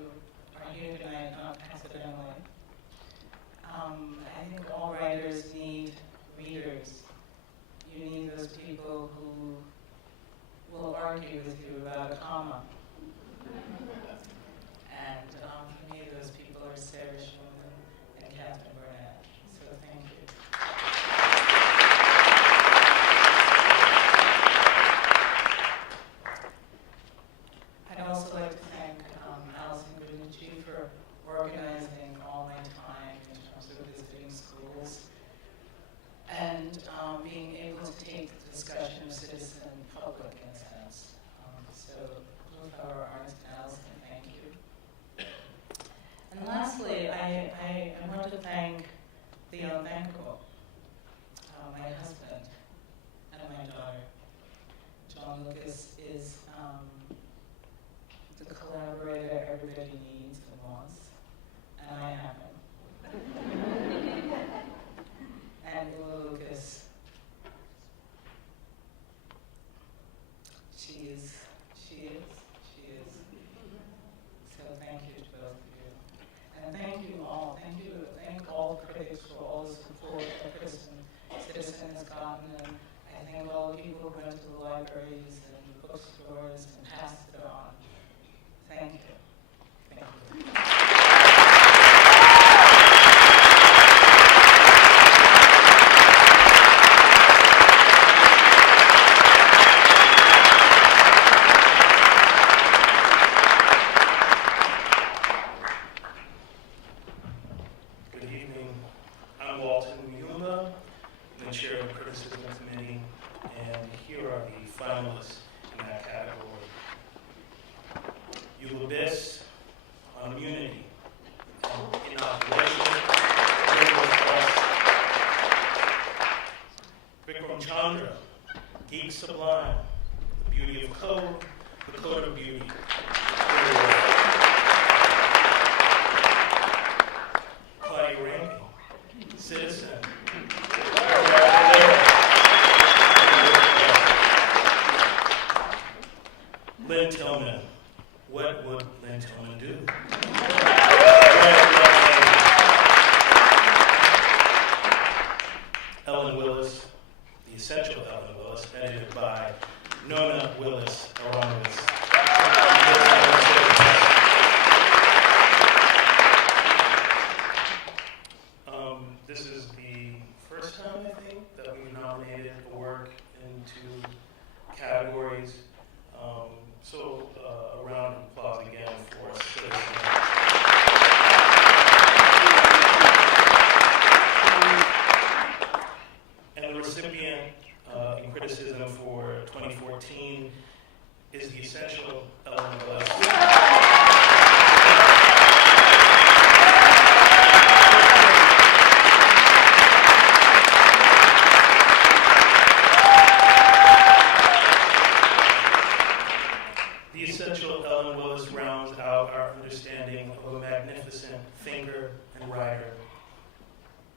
are here tonight, not accidentally. I think all writers need readers. You need those people who will argue with you about a comma. And for me, those people are Sarah Schulman and Catherine Burnett. So thank you. I'd also like to thank Alison Goodnichi for organizing all my time in terms of visiting schools and being able to take the discussion of citizen public in a sense. So both our Ernst and Alison, thank you. And lastly, I want to thank the unthinkable, my husband and my daughter. John Lucas is the collaborator everybody needs and wants, and I have him. And Ula Lucas, she is. So thank you to both of you. And thank you all. Thank all critics for all the support that Citizen has gotten. And I thank all the people who went to the libraries and bookstores and passed it on. Thank you. Thank you.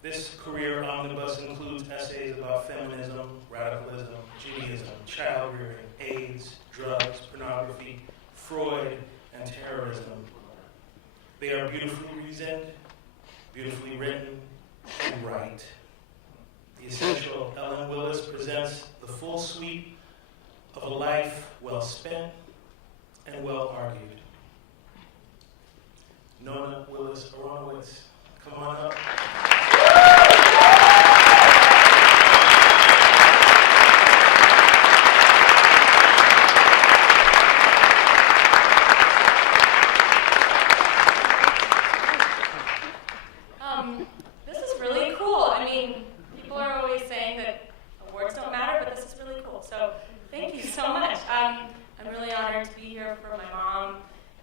This career omnibus includes essays about feminism, radicalism, Judaism, child rearing, AIDS, drugs, pornography, Freud, and terrorism. They are beautifully reasoned, beautifully written, and right. The essential Ellen Willis presents the full sweep of a life well spent and well argued. Nona Willis Aronowitz, come on up. This is really cool. I mean, people are always saying that awards don't matter, but this is really cool. So thank you so much. I'm really honored to be here for my mom,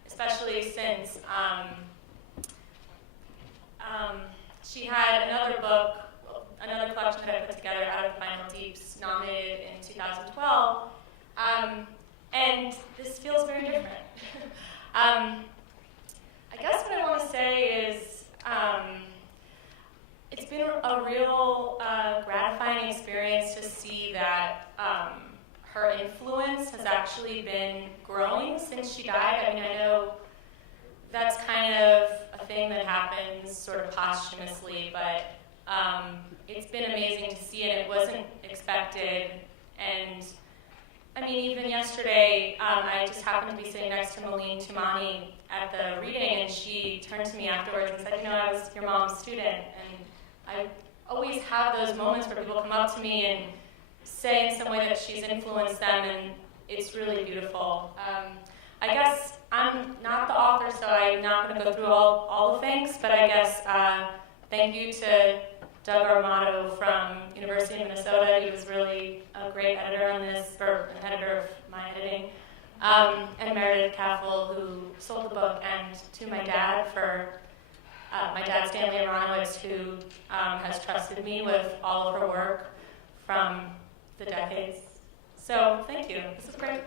especially since she had another book, another collection that I put together, Out of Final Deeps, nominated in 2012. And this feels very different. I guess what I want to say is it's been a real gratifying experience to see that her influence has actually been growing since she died. I mean, I know that's kind of a thing that happens sort of posthumously, but It's been amazing to see it. It wasn't expected. And I mean, even yesterday, I just happened to be sitting next to Malene Tumani at the reading, and she turned to me afterwards and said, you know, I was your mom's student. And I always have those moments where people come up to me and say in some way that she's influenced them, and it's really beautiful. I guess I'm not the author, so I'm not going to go through all the things, but I guess thank you to Doug Armato from University of Minnesota. He was really a great editor on this, or an editor of my editing. And Meredith Caffel, who sold the book, and to my dad for my dad, Stanley Aronowitz, who has trusted me with all of her work from the decades. So thank you. This is great.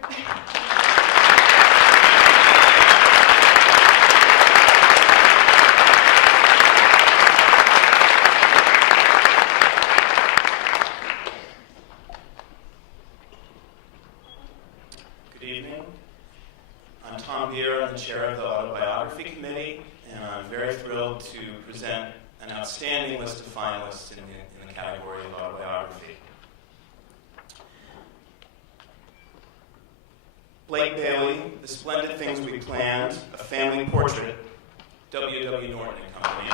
Good evening. I'm Tom Beer. I'm the chair of the Autobiography Committee, and I'm very thrilled to present an outstanding list of finalists in the category of autobiography. Blake Bailey, The Splendid Things We Planned, A Family Portrait, W.W. Norton and Company.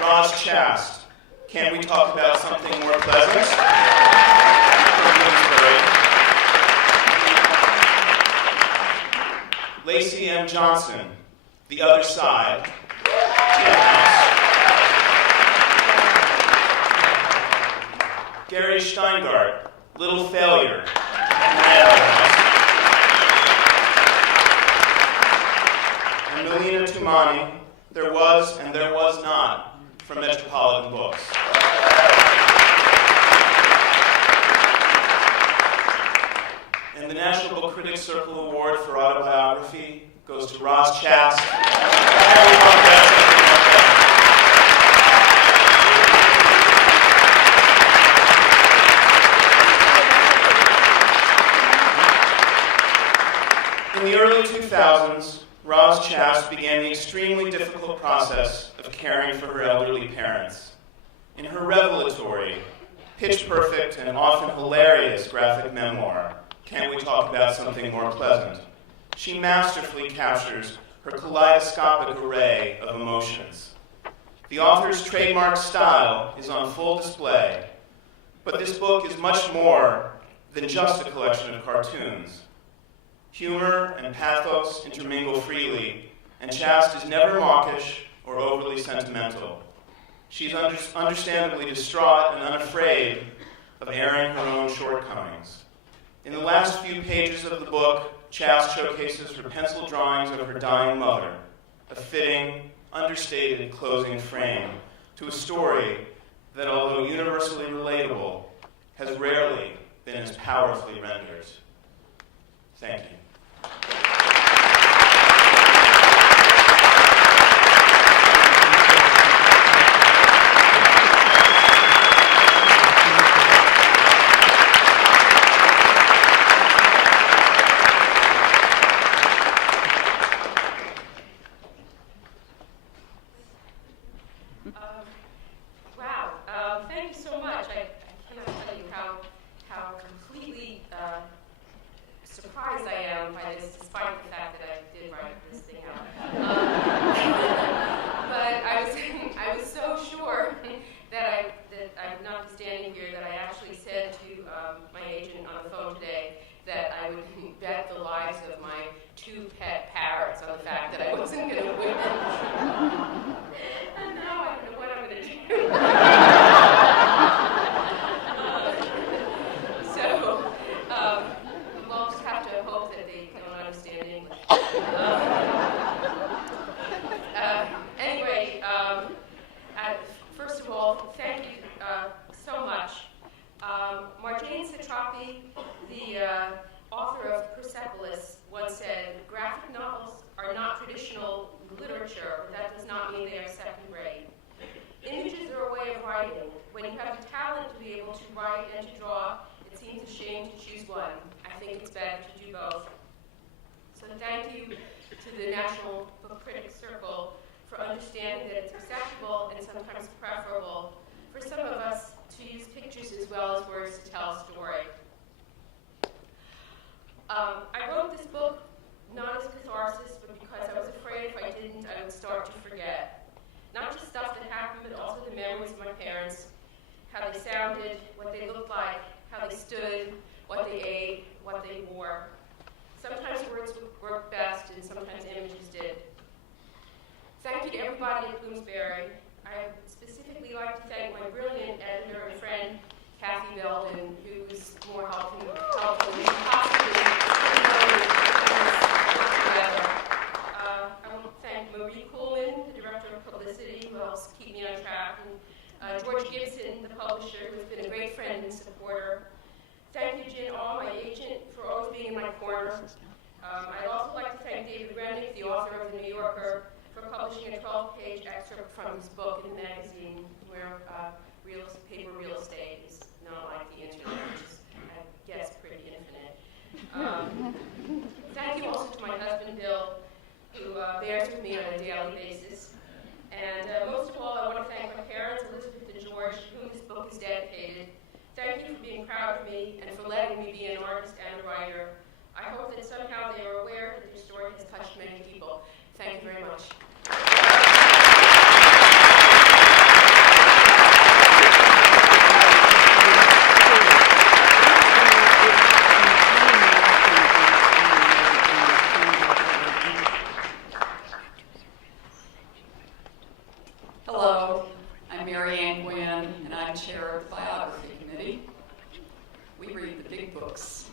Roz Chast, Can't We Talk About Something More Pleasant? Lacey M. Johnson, The Other Side. Gary Steingart, Little Failure. And Melina Tumani, There Was and There Was Not, from Metropolitan Books. And the National Book Critics Circle Award for Autobiography goes to Roz Chast. In the early 2000s, Roz Chast began the extremely difficult process of caring for her elderly parents. In her revelatory, pitch-perfect, and often hilarious graphic memoir, Can't We Talk About Something More Pleasant, she masterfully captures her kaleidoscopic array of emotions. The author's trademark style is on full display, but this book is much more than just a collection of cartoons. Humor and pathos intermingle freely, and Chast is never mawkish or overly sentimental. She's understandably distraught and unafraid of airing her own shortcomings. In the last few pages of the book, Chast showcases her pencil drawings of her dying mother, a fitting, understated closing frame to a story that, although universally relatable, has rarely been as powerfully rendered. Thank you. Wow, thank you so much. I cannot tell you how completely surprised I am by this, despite the fact that I did write this thing out. But I was so sure that I would not be standing here that I actually said to my agent on the phone today that I would bet the lives of my 2 pet parrots on the fact that I wasn't going to win. And now I don't know what I'm going to do. We'll just have to hope that they can understand English. Anyway, first of all, thank you so much. Marjane Satrapi, the author of Persepolis, once said, graphic novels are not traditional literature, but that does not mean they are second rate. Images are a way of writing. When you have the talent to be able to write and to draw, it seems a shame to choose one. I think it's better to do both. So thank you to the National Book Critics Circle understanding that it's acceptable and sometimes preferable for some of us to use pictures as well as words to tell a story. I wrote this book not as catharsis, but because I was afraid if I didn't, I would start to forget. Not just stuff that happened, but also the memories of my parents, how they sounded, what they looked like, how they stood, what they ate, what they wore. Sometimes words would work best, and sometimes images did. Thank you to everybody at Bloomsbury. I would specifically like to thank my brilliant editor and friend, Kathy Belden, who was more helpful than possibly together. I want to thank Marie Kuhlman, the director of publicity, who helps keep me on track, and George Gibson, the publisher, who has been a great friend and supporter. Thank you, Jen All, my agent, for always being in my corner. I'd also like to thank David Rennick, the author of The New Yorker, for publishing a 12-page excerpt from his book in the magazine, where paper real estate is not like the internet, which is, I guess, pretty infinite. Thank you also to my husband, Bill, who bears with me on a daily basis. And most of all, I want to thank my parents, Elizabeth and George, to whom this book is dedicated. Thank you for being proud of me and for letting me be an artist and a writer. I hope that somehow they are aware that their story has touched many people. Thank you very much. Hello, I'm Mary Ann Gwynn, and I'm chair of the Biography Committee. We read the big books.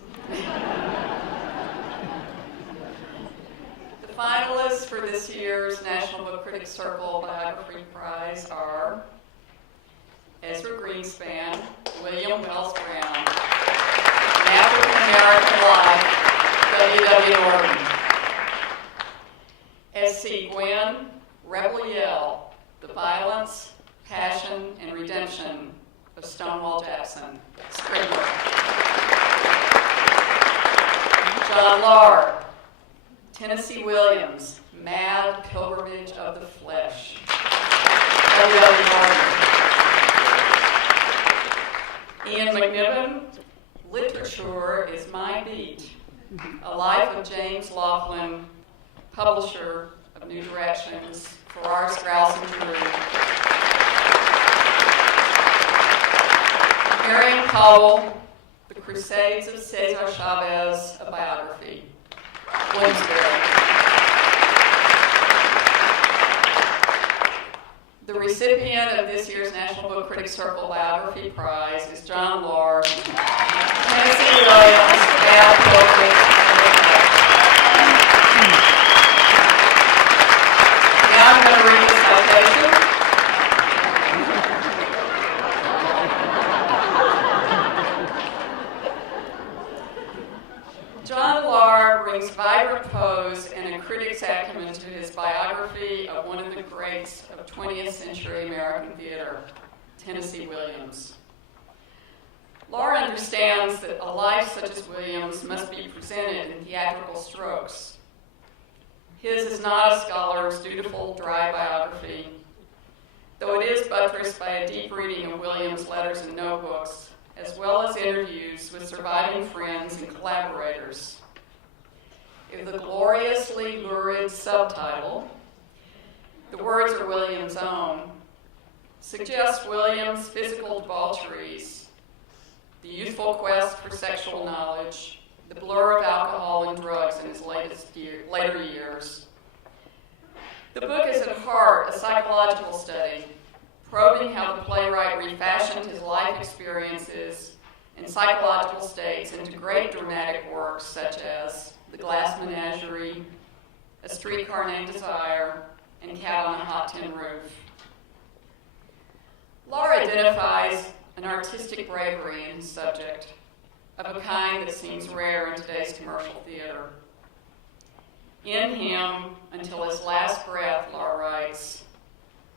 The finalists for this year's National Book Critics Circle Biography Prize are Ezra Greenspan, William Wells Brown, An African American Life, W.W. Norton, S.C. Gwynn, Rebel Yell, The Violence, Passion, and Redemption of Stonewall Jackson, Scribbner. John Lahr, Tennessee Williams, Mad Pilgrimage of the Flesh, W.W. Norton. Ian McNiven, Literature is My Beat, A Life of James Laughlin, publisher of New Directions, Farrar, Straus, and Giroux. Marion Cowell, The Crusades of Cesar Chavez, a biography, Bloomsbury. The recipient of this year's National Book Critics Circle Biography Prize is John Lahr, Tennessee Williams, Mad Pilgrimage of the Flesh. Now I'm going to read the citation. John Lahr brings vibrant prose and a critic's acumen to his biography of one of the greats of 20th century American theater, Tennessee Williams. Lahr understands that a life such as Williams must be presented in theatrical strokes. His is not a scholar's dutiful, dry biography, though it is buttressed by a deep reading of Williams' letters and notebooks, as well as interviews with surviving friends and collaborators. If the gloriously lurid subtitle, the words are Williams' own, suggests Williams' physical debaucheries, the youthful quest for sexual knowledge, the blur of alcohol and drugs in his later years. The book is at heart a psychological study, probing how the playwright refashioned his life experiences and psychological states into great dramatic works such as The Glass Menagerie, A Streetcar Named Desire, and Cat on a Hot Tin Roof. Lahr identifies an artistic bravery in his subject, of a kind that seems rare in today's commercial theater. In him, until his last breath, Lahr writes,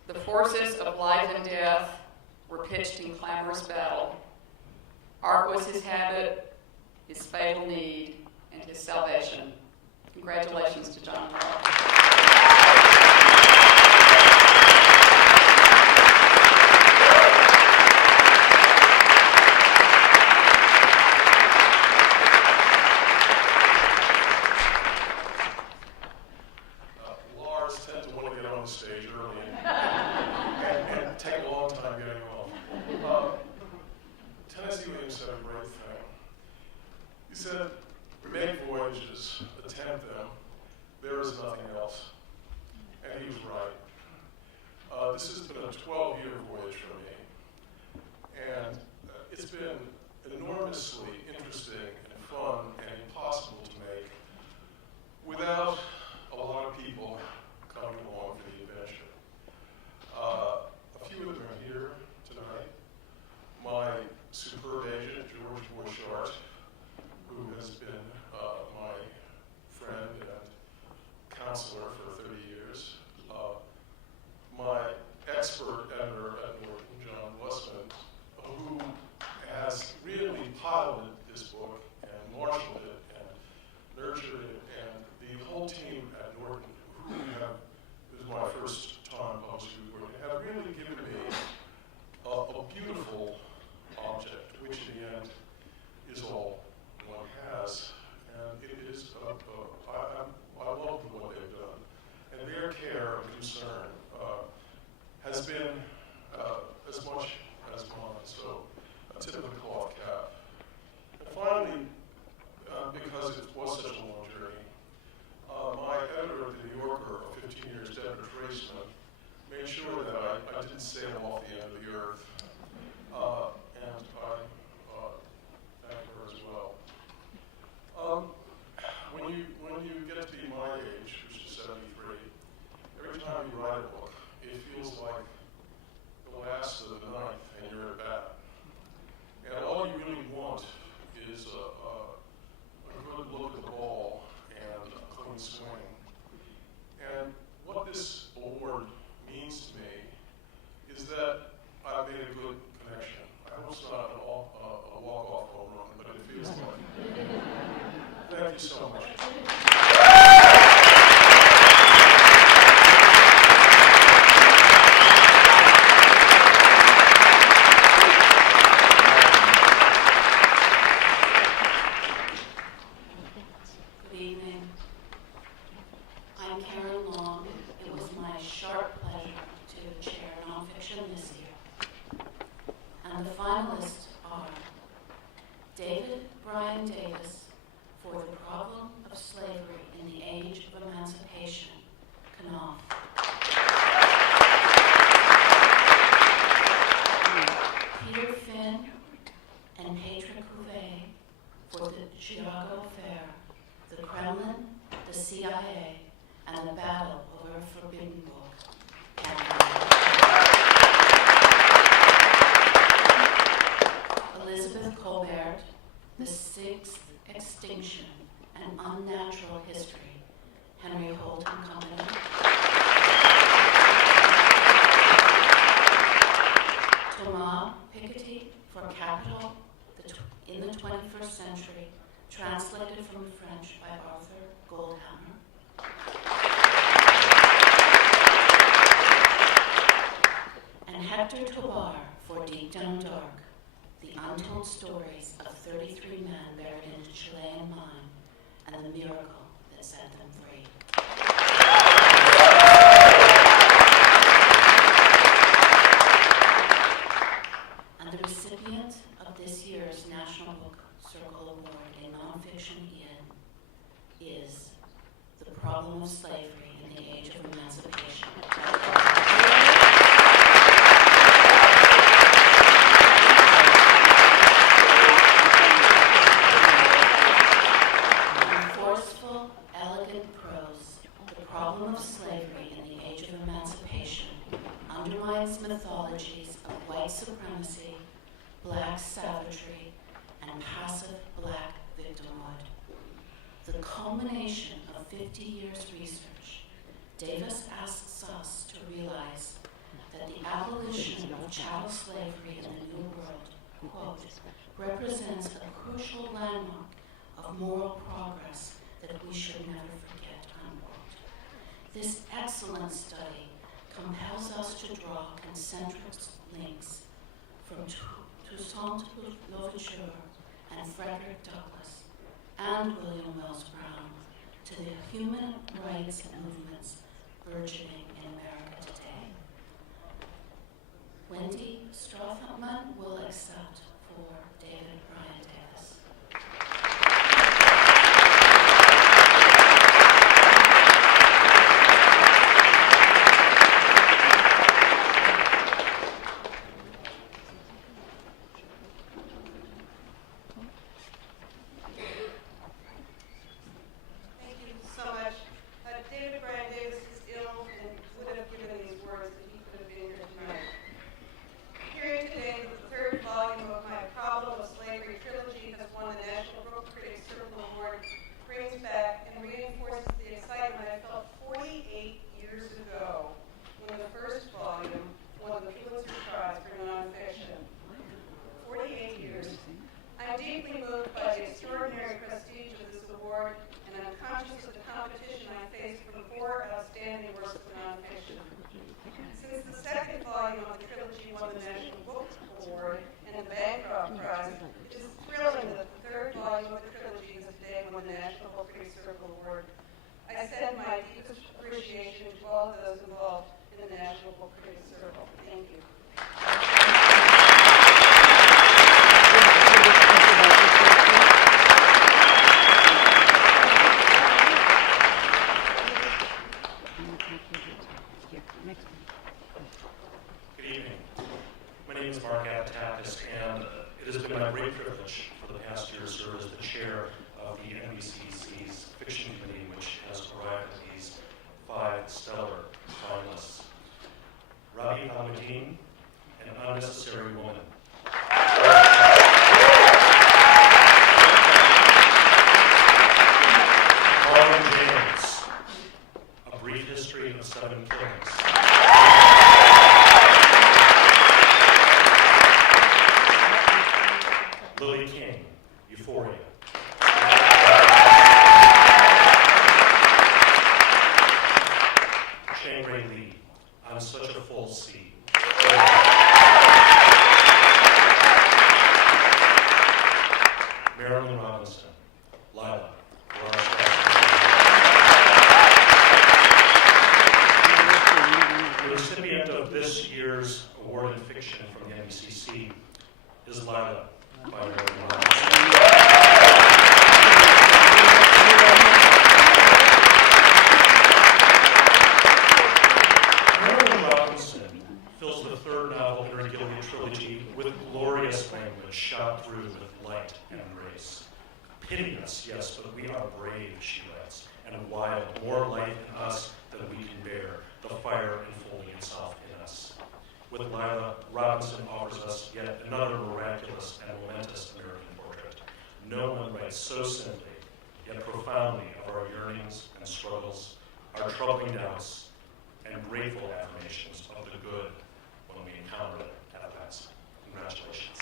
the forces of life and death were pitched in clamorous battle. Art was his habit, his fatal need, and his salvation. Congratulations to John Lahr. challenges, attempt them, there is nothing else. And he was right. This has been a 12-year voyage for me, and it's been enormously interesting and fun and impossible to make without a lot of people coming along for the adventure. A few of them are here tonight. My superb agent, George Borchardt, who has been my friend and counselor for 30 years. My expert editor at Norton, John Westman, who has really piloted this book and marshaled it and nurtured it, and the whole team at Norton, who this is my first time publishing the book, have really given me a beautiful object, which in the end is all one has. And it is, I love what they've done. And their care and concern has been as much as mine. So a tip of the cloth cap. And finally, because it was such a long journey, my editor at The New Yorker of 15 years, Deborah Traceman, made sure that I didn't sail off the end of the earth. And I thank her as well. When you get to be my age, which is 73, every time you write a book, it feels like the last of the ninth and you're at bat. And all you really want is a good look at the ball and a clean swing. And what this award means to me is that I've made a good connection. I hope it's not a walk-off home run, but it feels like. Thank you so much. Good evening. I'm Karen Long. It was my sharp pleasure to chair Nonfiction this year. And the finalists are David Bryan Davis for The Problem of Slavery in the Age of Emancipation, Kino. Peter Finn and Patrick Couvet for The Chicago Affair, The Kremlin, the CIA, and the Battle over a Forbidden Book. Elizabeth Colbert, The Sixth Extinction, An Unnatural History, Henry Holt and Company. Thomas Piketty for Capital in the 21st Century, translated from French by Arthur Goldhammer. And Hector Tobar for Deep Down Dark, the untold stories of 33 men buried in a Chilean mine and the miracle that set them free. And the recipient of this year's National Book Circle Award in Nonfiction is The Problem of Slavery in the Age of Emancipation. Forceful, elegant prose, The Problem of Slavery in the Age of Emancipation undermines mythologies of white supremacy, black savagery, and passive black victimhood. The culmination of 50 years' research, Davis asks us to realize that the abolition of chattel slavery in the New World, quote, represents a crucial landmark of moral progress that we should never forget, unquote. This excellent study compels us to draw concentric links from Toussaint Louverture and Frederick Douglass and William Wells Brown to the human rights movements burgeoning in America today. Wendy Strotherman will accept for David Bryan Davis. conscious of the competition I faced from 4 outstanding works of nonfiction. Since the second volume of the trilogy won the National Book Award and the Bancroft Prize, it is thrilling that the third volume of the trilogy has today won the National Book Critics Circle Award. I send my deepest appreciation to all of those involved in the National Book Critics Circle. Thank you. Good evening. My name is Mark Abatakis, and it has been my great privilege for the past year to serve as the chair of the NBCC's Fiction Committee, which has arrived at these 5 stellar finalists. Rabi Palmatine, An Unnecessary Woman. Harlan James, A Brief History of 7 Killings. Lily King, Euphoria. Shangri Lee, I'm Such a Full Sea. Marilyn Robinson, Lila. The recipient of this year's award in fiction from the NBCC is Lila by Marilyn Robinson. Marilyn Robinson fills the third novel in her Gilded trilogy with glorious language shot through with light and grace. Pity us, yes, but we are brave, she writes, and wild, more life in us than we can bear, the fire enfolding itself in us. With Lila, Robinson offers us yet another miraculous and momentous American portrait. No one writes so simply, yet profoundly, of our yearnings and struggles, our troubling doubts, and grateful affirmations of the good when we encounter it at last. Congratulations.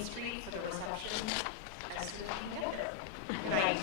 Street for the reception as soon as we get there. Good night.